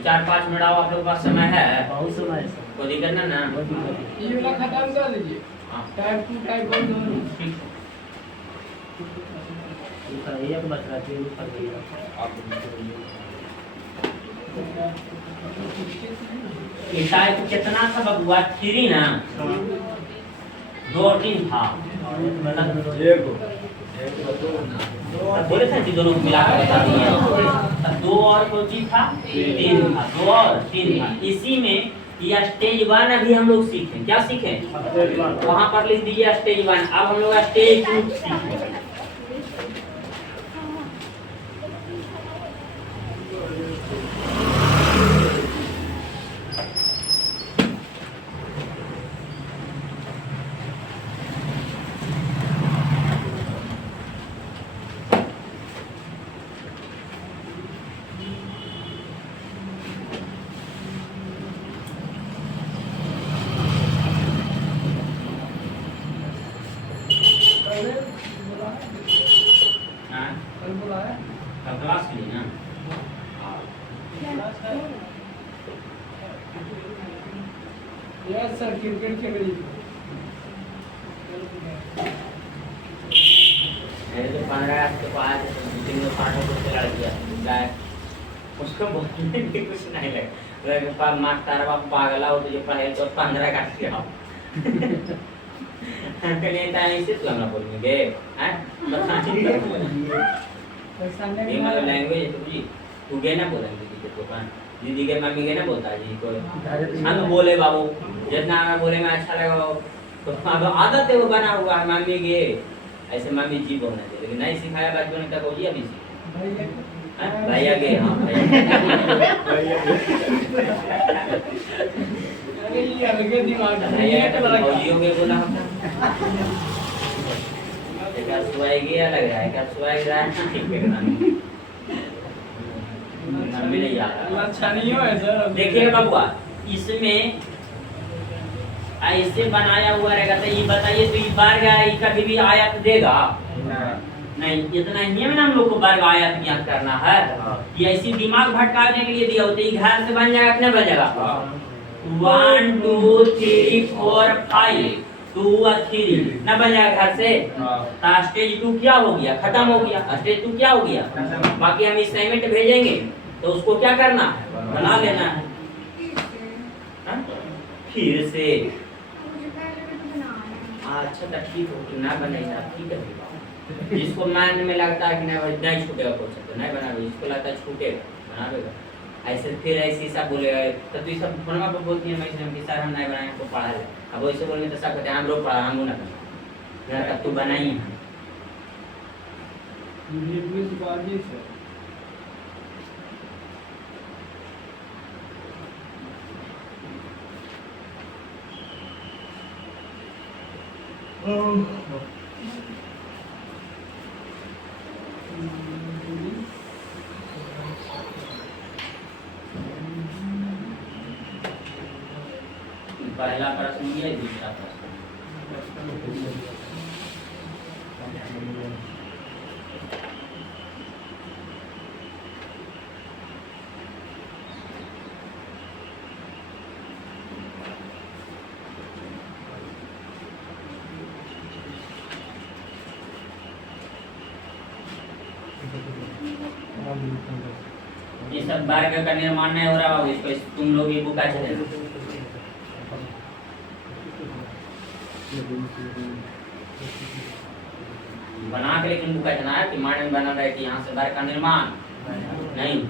चार 5 मिनट आओ, आप लोग पास समय है? बहुत समय है सर। कोई दिक्कत ना? ये वाला खत्म कर दीजिए, हाँ टाइप 2 टाइप 1 दोनों। ठीक है। एक बच रहा है, एक बच गया। ये टाइप कितना था बबुआ? 3 ना? 2 और 3 था। बोले थे कि दोनों को मिला कर बता दिए। 2 और कोई था 3 था, 2 और 3 था। इसी में यह स्टेज 1 अभी हम लोग सीखे। क्या सीखे? वहाँ पर लिख दीजिए स्टेज 1। अब हम लोग स्टेज 2 सीखे। हाँ कल बुलाया कल क्लास के लिए ना? यस सर, क्रिकेट खेल रही थी। मेरे तो 15 हफ्ते को आया था, 3 को चला गया उसको बोलने भी कुछ नहीं लगा। पर मार तारा बाप पागला हो तुझे पढ़े तो 15 काट के आओ। कहीं ऐसे तो हम ना बोलेंगे हैं? ये मतलब लैंग्वेज तो जी तू गे ना बोलेंगे दीदी के दुकान, दीदी के मम्मी के ना बोलता जी को हम बोले बाबू जितना हमें बोले में अच्छा लगा तो अब आदत है वो बना हुआ है मम्मी के ऐसे मम्मी जी बोलना चाहिए, लेकिन नहीं सिखाया बचपन तक हो जी अभी सीखे भैया के। हाँ भैया अरे ये अलग दिमाग है। भैया तो भौजियों के बोला एक सुवाई गया लग रहा है, एक सुवाई रहा है ठीक है मम्मी नहीं आ रहा। अच्छा नहीं हो सर। देखिए बाबुआ इसमें ऐसे बनाया हुआ रहेगा तो ये बताइए तो ये वर्ग कभी भी आयत देगा नहीं? इतना ही में हम लोग को वर्ग आयत ज्ञात करना है। ये ऐसी दिमाग भटकाने के लिए दिया होता है। घर से बन जाएगा कि नहीं बन जाएगा? 1 2 3 4 5 2 और 3 न बन जाएगा घर से? तो स्टेज 2 क्या हो गया? खत्म हो गया। स्टेज 2 क्या हो गया? बाकी हम असाइनमेंट भेजेंगे तो उसको क्या करना है? बना लेना है। फिर से अच्छा तो ठीक हो कि ना बनेगा ठीक है। जिसको मन में लगता है कि नहीं छूटेगा कुछ तो नहीं बनावे, जिसको लगता है छूटेगा बनावेगा। ऐसे फिर ऐसे सब बोलेगा तो तू सब फोनमा पर बोलती है मैं कि सर हम नहीं बनाए तो पढ़ा ले। अब वैसे बोलेंगे तो सब कहते हैं हम लोग पढ़ा हम ना बना तब तू बनाई है। पहला प्रश्न ये, दूसरा प्रश्न ये सब वर्ग का निर्माण नहीं हो रहा होगा, इसको तुम लोग ही बुका चले बना के, लेकिन बुका चला है कि मार्डन बना रहा है कि यहाँ से वर्ग का निर्माण नहीं।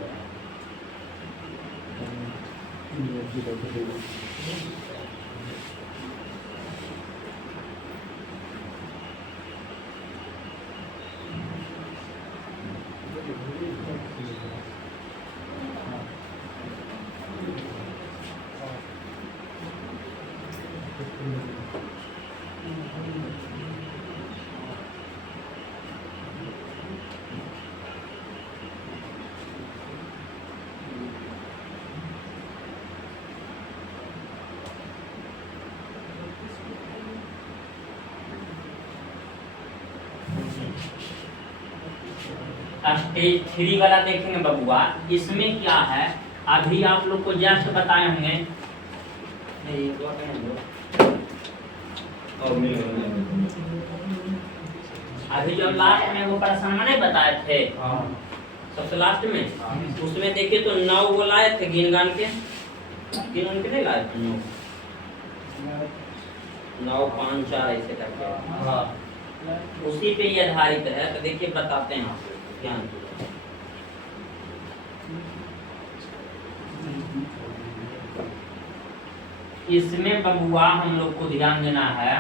स्टेज 3 वाला देखेंगे बबुआ, इसमें क्या है अभी आप लोग को जस्ट बताए होंगे। अभी जो लास्ट में वो प्रश्न नहीं बताए थे, सबसे लास्ट में, उसमें देखिए तो 9 वो लाए थे गिन गान के, गिन उनके नहीं लाए थे 9 5 4 ऐसे करके, उसी पे ये आधारित है। तो देखिए बताते हैं आप ध्यान, इसमें बबुआ हम लोग को ध्यान देना है,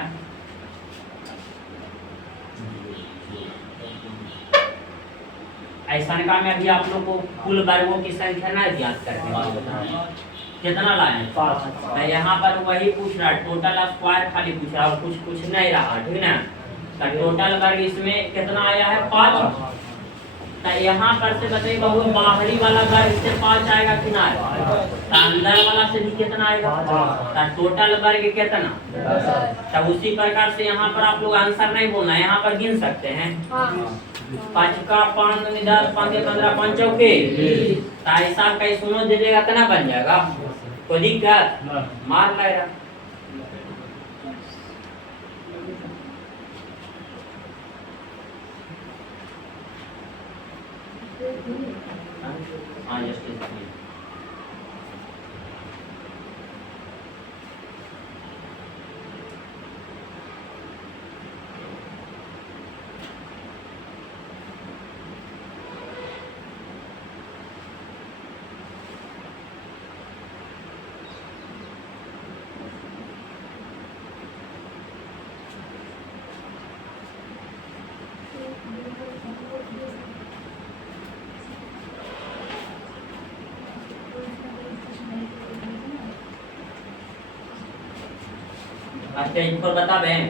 ऐसा का में अभी आप लोग को कुल वर्गों की संख्या ना ज्ञात करके कितना लाए, 5। यहाँ पर वही पूछ रहा, टोटल स्क्वायर खाली पूछ रहा और कुछ नहीं रहा, ठीक ना। तो टोटल वर्ग इसमें कितना आया है 5। तो यहाँ पर से बताइए बबू, बाहरी वाला वर्ग इससे 5 आएगा कि ना आएगा, तो अंदर वाला से भी कितना आएगा, तो टोटल वर्ग कितना। तो उसी प्रकार से यहाँ पर आप लोग आंसर नहीं बोलना, यहाँ पर गिन सकते हैं 5 का 5 10 5 15 5 चौके, तो ऐसा कहीं सुनो दीजिएगा तो ना बन जाएगा, कोई दिक्कत मार लगेगा। हाँ जस्ट स्टेज पर बता दें।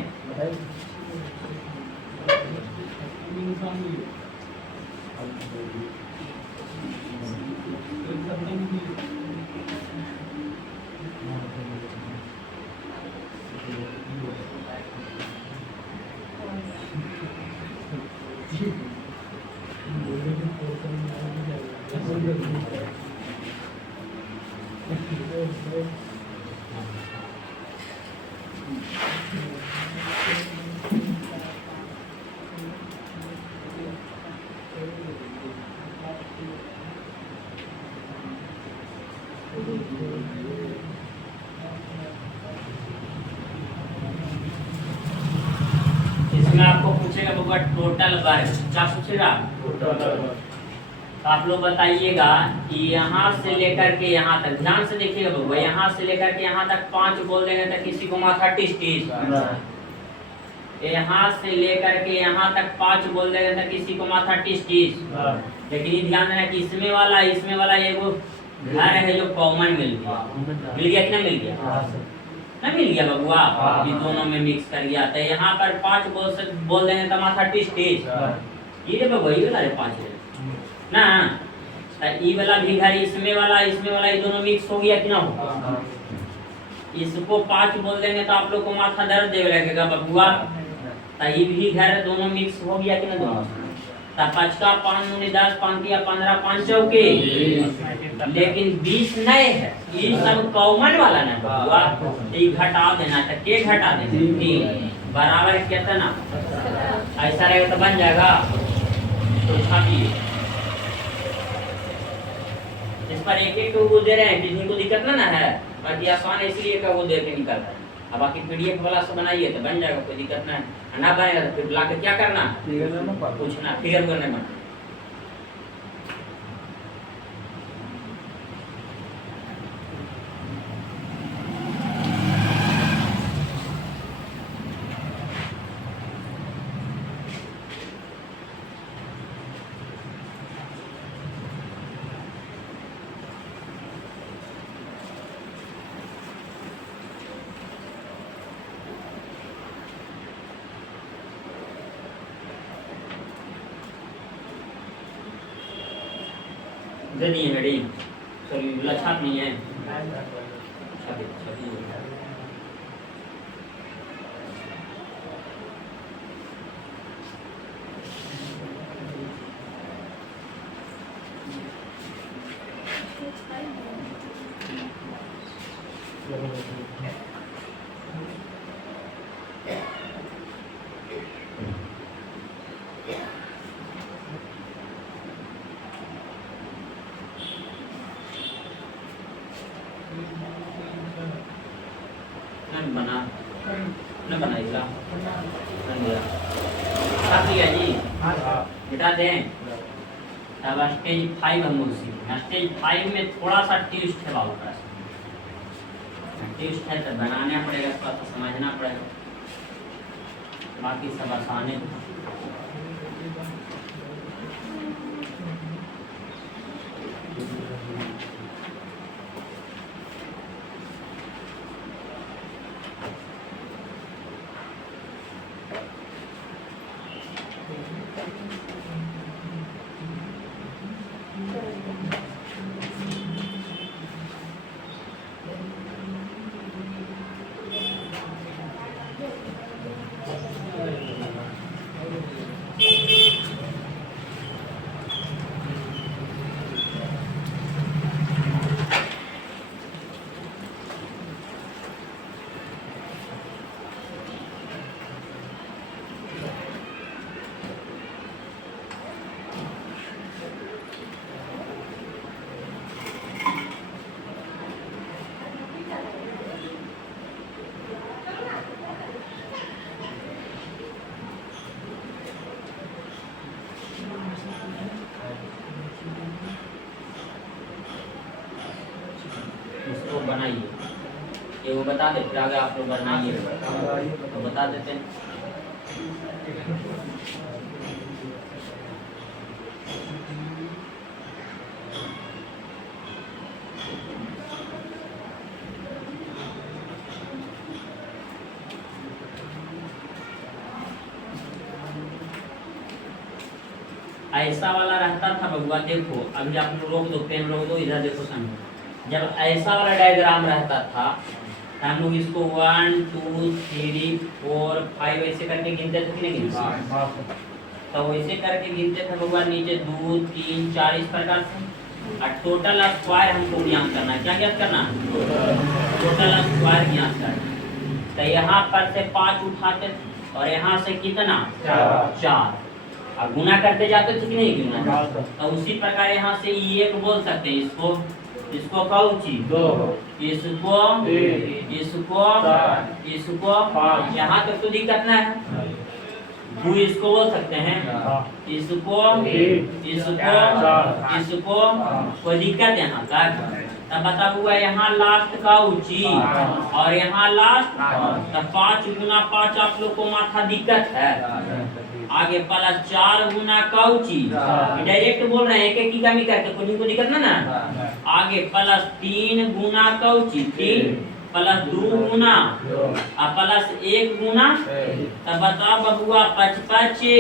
इसमें आपको पूछेगा बबुआ टोटल वर्ग, क्या पूछेगा तो आप लोग बताइएगा कि यहाँ से लेकर के यहाँ तक, ध्यान से देखिएगा बबुआ, यहाँ से लेकर के यहाँ तक 5 बोल देंगे तो किसी को माथा टिस टिस, यहाँ से लेकर के यहाँ तक 5 बोल देंगे तो किसी को माथा टिस टिस। लेकिन ये ध्यान देना कि इसमें वाला ये वो घर है जो कॉमन मिल गया कि नहीं मिल गया। ना मिल गया बबुआ, ये दोनों में मिक्स कर गया। तो यहाँ पर 5 बोल देंगे तो माथा टिस टिस, ये रे बबुआ ये वाला रे 5 है ना। तो ई वाला भी घर इसमें वाला ये दोनों मिक्स हो गया कि ना होगा। इसको 5 बोल देंगे तो आप लोग को माथा दर्द देने लगेगा बबुआ। तो ये भी घर दोनों मिक्स हो गया कि ना दोनों। तो 5 का 5 दूनी 10, 5 या 15, 5 चौके, लेकिन 20 नए है, ये सब कॉमन वाला ना बबुआ। ये घटा देना तो के घटा देना 3 बराबर कितना, ऐसा रहेगा तो बन जाएगा। तो छापिए इस पर एक वो दे रहे हैं, किसी को दिक्कत ना है, बाकी आसान है इसलिए का वो दे के निकल रहा है। अब बाकी पीडीएफ वाला से बनाइए तो बन जाएगा, कोई दिक्कत नहीं है। ना बनेगा तो फिर ला के क्या करना, पूछना फिगर करने में। दे दिए हेडिंग, सॉरी वाला छाप नहीं है, छापी बना न बनाएगा जी बेटा दें। तब स्टेज 5 हम लोग सीखें। स्टेज 5 में थोड़ा सा ट्विस्ट है बाबू का, ट्विस्ट है तो बनाना पड़ेगा, थोड़ा सा समझना पड़ेगा, बाकी सब आसान है। इसको बनाइए, ये वो बता दे, फिर आगे आप लोग बनाइए तो बता देते हैं। ऐसा वाला रहता था बबुआ, देखो अभी आप लोग रोक दो, पेन रोक दो, इधर देखो समझो। जब ऐसा वाला डायग्राम रहता था हम लोग इसको 1 2 3 4 5 ऐसे करके गिनते थे कि नहीं गिनते? तो वैसे करके गिनते थे बबुआ, नीचे 2 3 4 इस प्रकार से। और टोटल स्क्वायर हमको ज्ञात करना है। क्या ज्ञात करना है? टोटल स्क्वायर ज्ञात करना। तो यहाँ पर से 5 उठाते थे और यहाँ से कितना 4 और गुना करते जाते थे कि नहीं गुना। तो उसी प्रकार यहाँ से ये एक बोल सकते हैं, इसको कौची इसको यहाँ तक तो दिक्कत ना है। वो इसको बोल सकते हैं, इसको कोई दिक्कत यहाँ तक। तब बता हुआ यहाँ लास्ट का ऊंची और यहाँ लास्ट, तब 5 गुना 5 आप लोग को माथा दिक्कत है। आगे प्लस 4 गुना कौची, डायरेक्ट बोल रहे हैं, एक एक की कमी करके, कुछ को दिक्कत ना। आगे प्लस 3 गुना कौची 3 प्लस 2 गुना और प्लस 1 गुना, तब बताओ बबुआ 55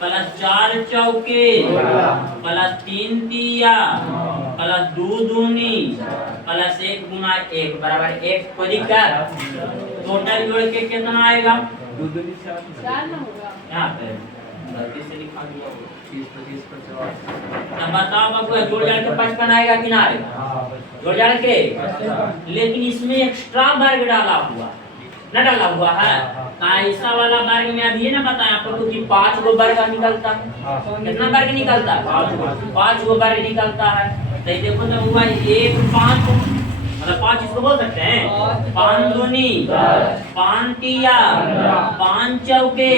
प्लस 4 चौके प्लस 3 तिया प्लस 2 दूनी प्लस 1 गुना 1 बराबर 1। कोई दिक्कत? टोटल जोड़ के कितना आएगा? 2 दूनी 4 चार ना होगा। यहाँ पे गलती से लिखा दिया होगा। 30 25 50। तब बताओ बबुआ जोड़ जाड़ के 55 आएगा कि ना आएगा? जोड़ जाड़ के, लेकिन इसमें एक्स्ट्रा वर्ग डाला हुआ न डाला हुआ है। ऐसा वाला वर्ग में अभी ये ना बताया आपको कि 5 गो वर्ग निकलता है। कितना वर्ग निकलता है? 5 गो वर्ग निकलता है। तो देखो तो हुआ 1 5, मतलब 5 इसको बोल सकते हैं 5 दूनी 5 तिया 5 चौके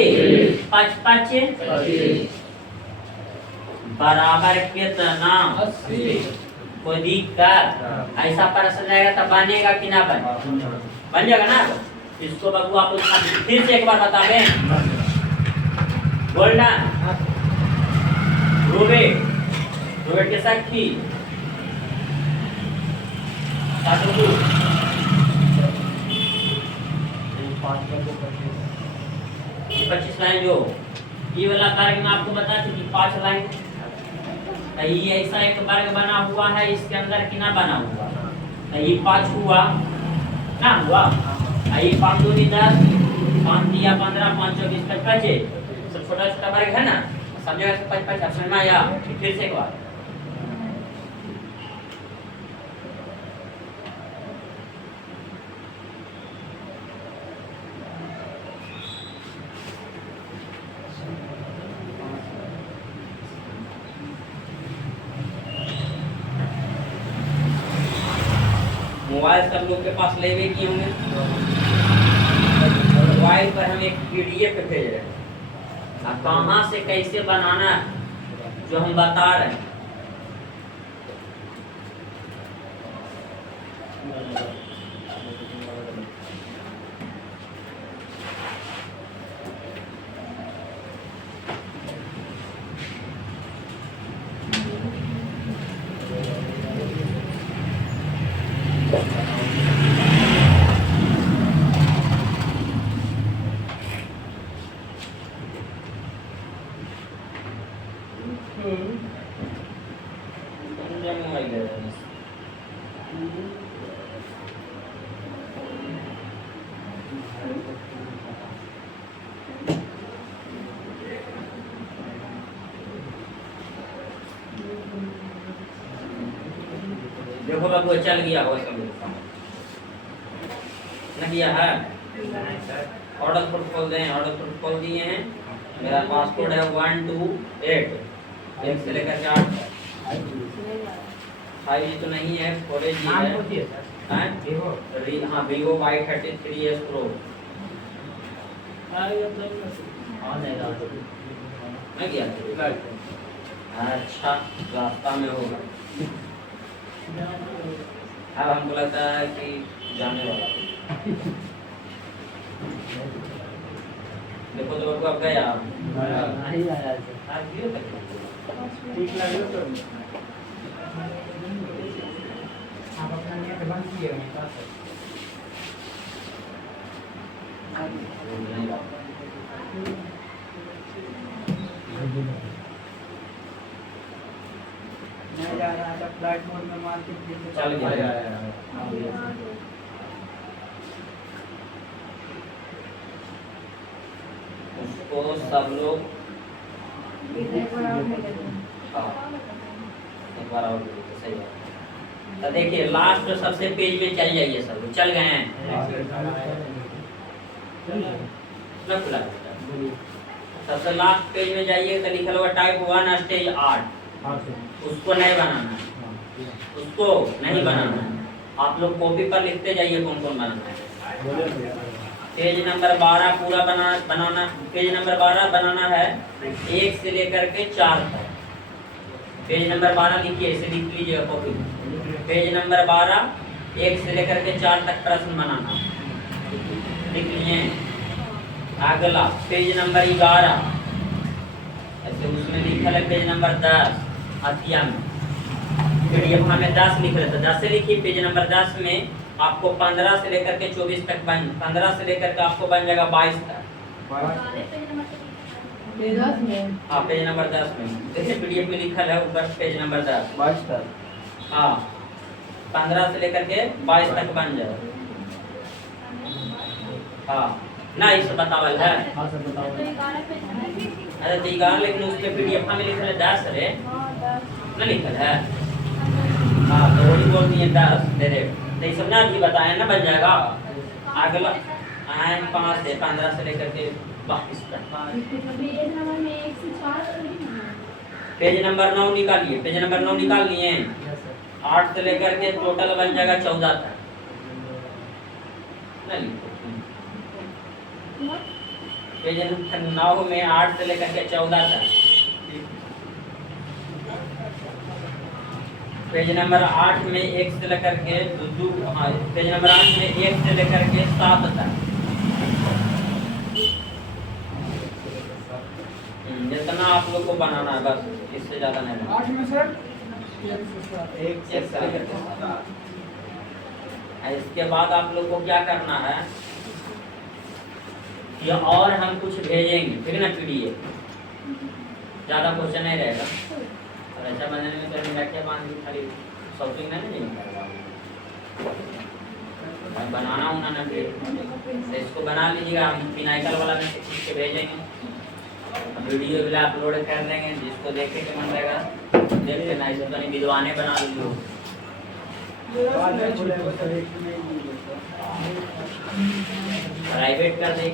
5 5 बराबर कितना? 80। कोई दिक्कत? ऐसा प्रश्न जाएगा तब बनेगा कि ना बन जाएगा ना। इसको बाबू आप फिर से एक बार बता दें। गोल्डन रूबेट के साक्षी 25 लाइन जो ये वाला वर्ग में आपको बता चुकी 5 लाइन। ये ऐसा एक वर्ग बना हुआ है, इसके अंदर कितना बना हुआ? ये 5 हुआ ना हुआ। ये 5 दूनी 10 5 दिया 15 5 24 25 सब छोटा छोटा वर्ग है ना, समझेगा? 55 समझ में आया? फिर से एक बार मोबाइल सब लोग के पास लेवे किए होंगे। मोबाइल पर हम एक PDF भेज रहे हैं, कहाँ से कैसे बनाना है जो हम बता रहे हैं। देखो बाबू चल गया हो सब न किया है। ऑर्डर कोड खोल दें, ऑर्डर कोड खोल दिए हैं। मेरा पासपोर्ट है 128 1 से लेकर 8 5 जी तो नहीं है, 4 जी है। हाँ Vivo Y33s Pro मैं गया अच्छा रास्ता में होगा। अब हमको लगता है कि जाने वाला देखो तो अब गया नहीं आया ठीक लगे तो आप अपना नेट बंद किए हैं नहीं जा रहा है फ्लाइट मोड में मार्केट चल गया। उसको सब लोग हाँ एक बार और सही है। तो देखिए लास्ट सबसे पेज में चल जाइए, सब लोग चल गए हैं ना खुला। सबसे लास्ट पेज में जाइए तो लिखा हुआ टाइप 1 स्टेज 8 उसको नहीं बनाना है, उसको नहीं बनाना है। आप लोग कॉपी पर लिखते जाइए कौन कौन बनाना है। पेज नंबर 12 पूरा बनाना पेज नंबर 12 बनाना है 1 से लेकर के 4 तक। पेज नंबर 12 लिखिए, इसे लिख लीजिए कॉपी। पेज नंबर 12 1 से लेकर के 4 तक प्रश्न बनाना लिख लिए। अगला पेज नंबर 11 ऐसे उसमें लिखा है पेज नंबर 10 हथिया में PDF हमें 10 लिख रहे थे, 10 से लिखिए। पेज नंबर 10 में आपको 15 से लेकर के 24 तक 15 से लेकर के आपको बन जाएगा 22 तक। पेज 10 में हाँ पेज नंबर 10 में देखिए पीडीएफ में लिखा है ऊपर पेज नंबर 10। 22 तक। हाँ 15 से लेकर के 22 तक बन जाए। हाँ ना इसे बतावल है। हाँ सर बताओ। अरे तो 11 लेकिन उसके पीडीएफ में लिखा है 10 रे ना लिखल है। हाँ तो वही बोल दिए 10 दे दे तो ये सब ना अभी बताए ना बन जाएगा। अगला आए 5 से 15 से लेकर के 22 तक। पेज नंबर 9 निकालिए। पेज नंबर 9 निकाल लिए। 8 से लेकर के टोटल बन जाएगा 14 तक। ना लिखो पेज नंबर 9 में 8 से लेकर के 14 तक। पेज नंबर 8 में 1 से लेकर के पेज नंबर 8 में 1 से लेकर के 7 तक। जितना आप लोग को बनाना है बस इससे ज्यादा नहीं बनाना। 8 में सर एक से लेकर के 7। इसके बाद आप लोग को क्या करना है कि और हम कुछ भेजेंगे ठीक है ना पीडीएफ। ज्यादा क्वेश्चन नहीं रहेगा और ऐसा बनाने में तो क्या बांध दी खाली शॉपिंग नहीं करेगा बनाना होना ना फिर तो इसको बना लीजिएगा। हम फिनाइकल वाला में खींच के भेजेंगे वीडियो भी अपलोड कर देंगे जिसको देखे के मन रहेगा देख लेना। इसे तो नहीं विद्वाने बना लीजिए प्राइवेट कर देंगे।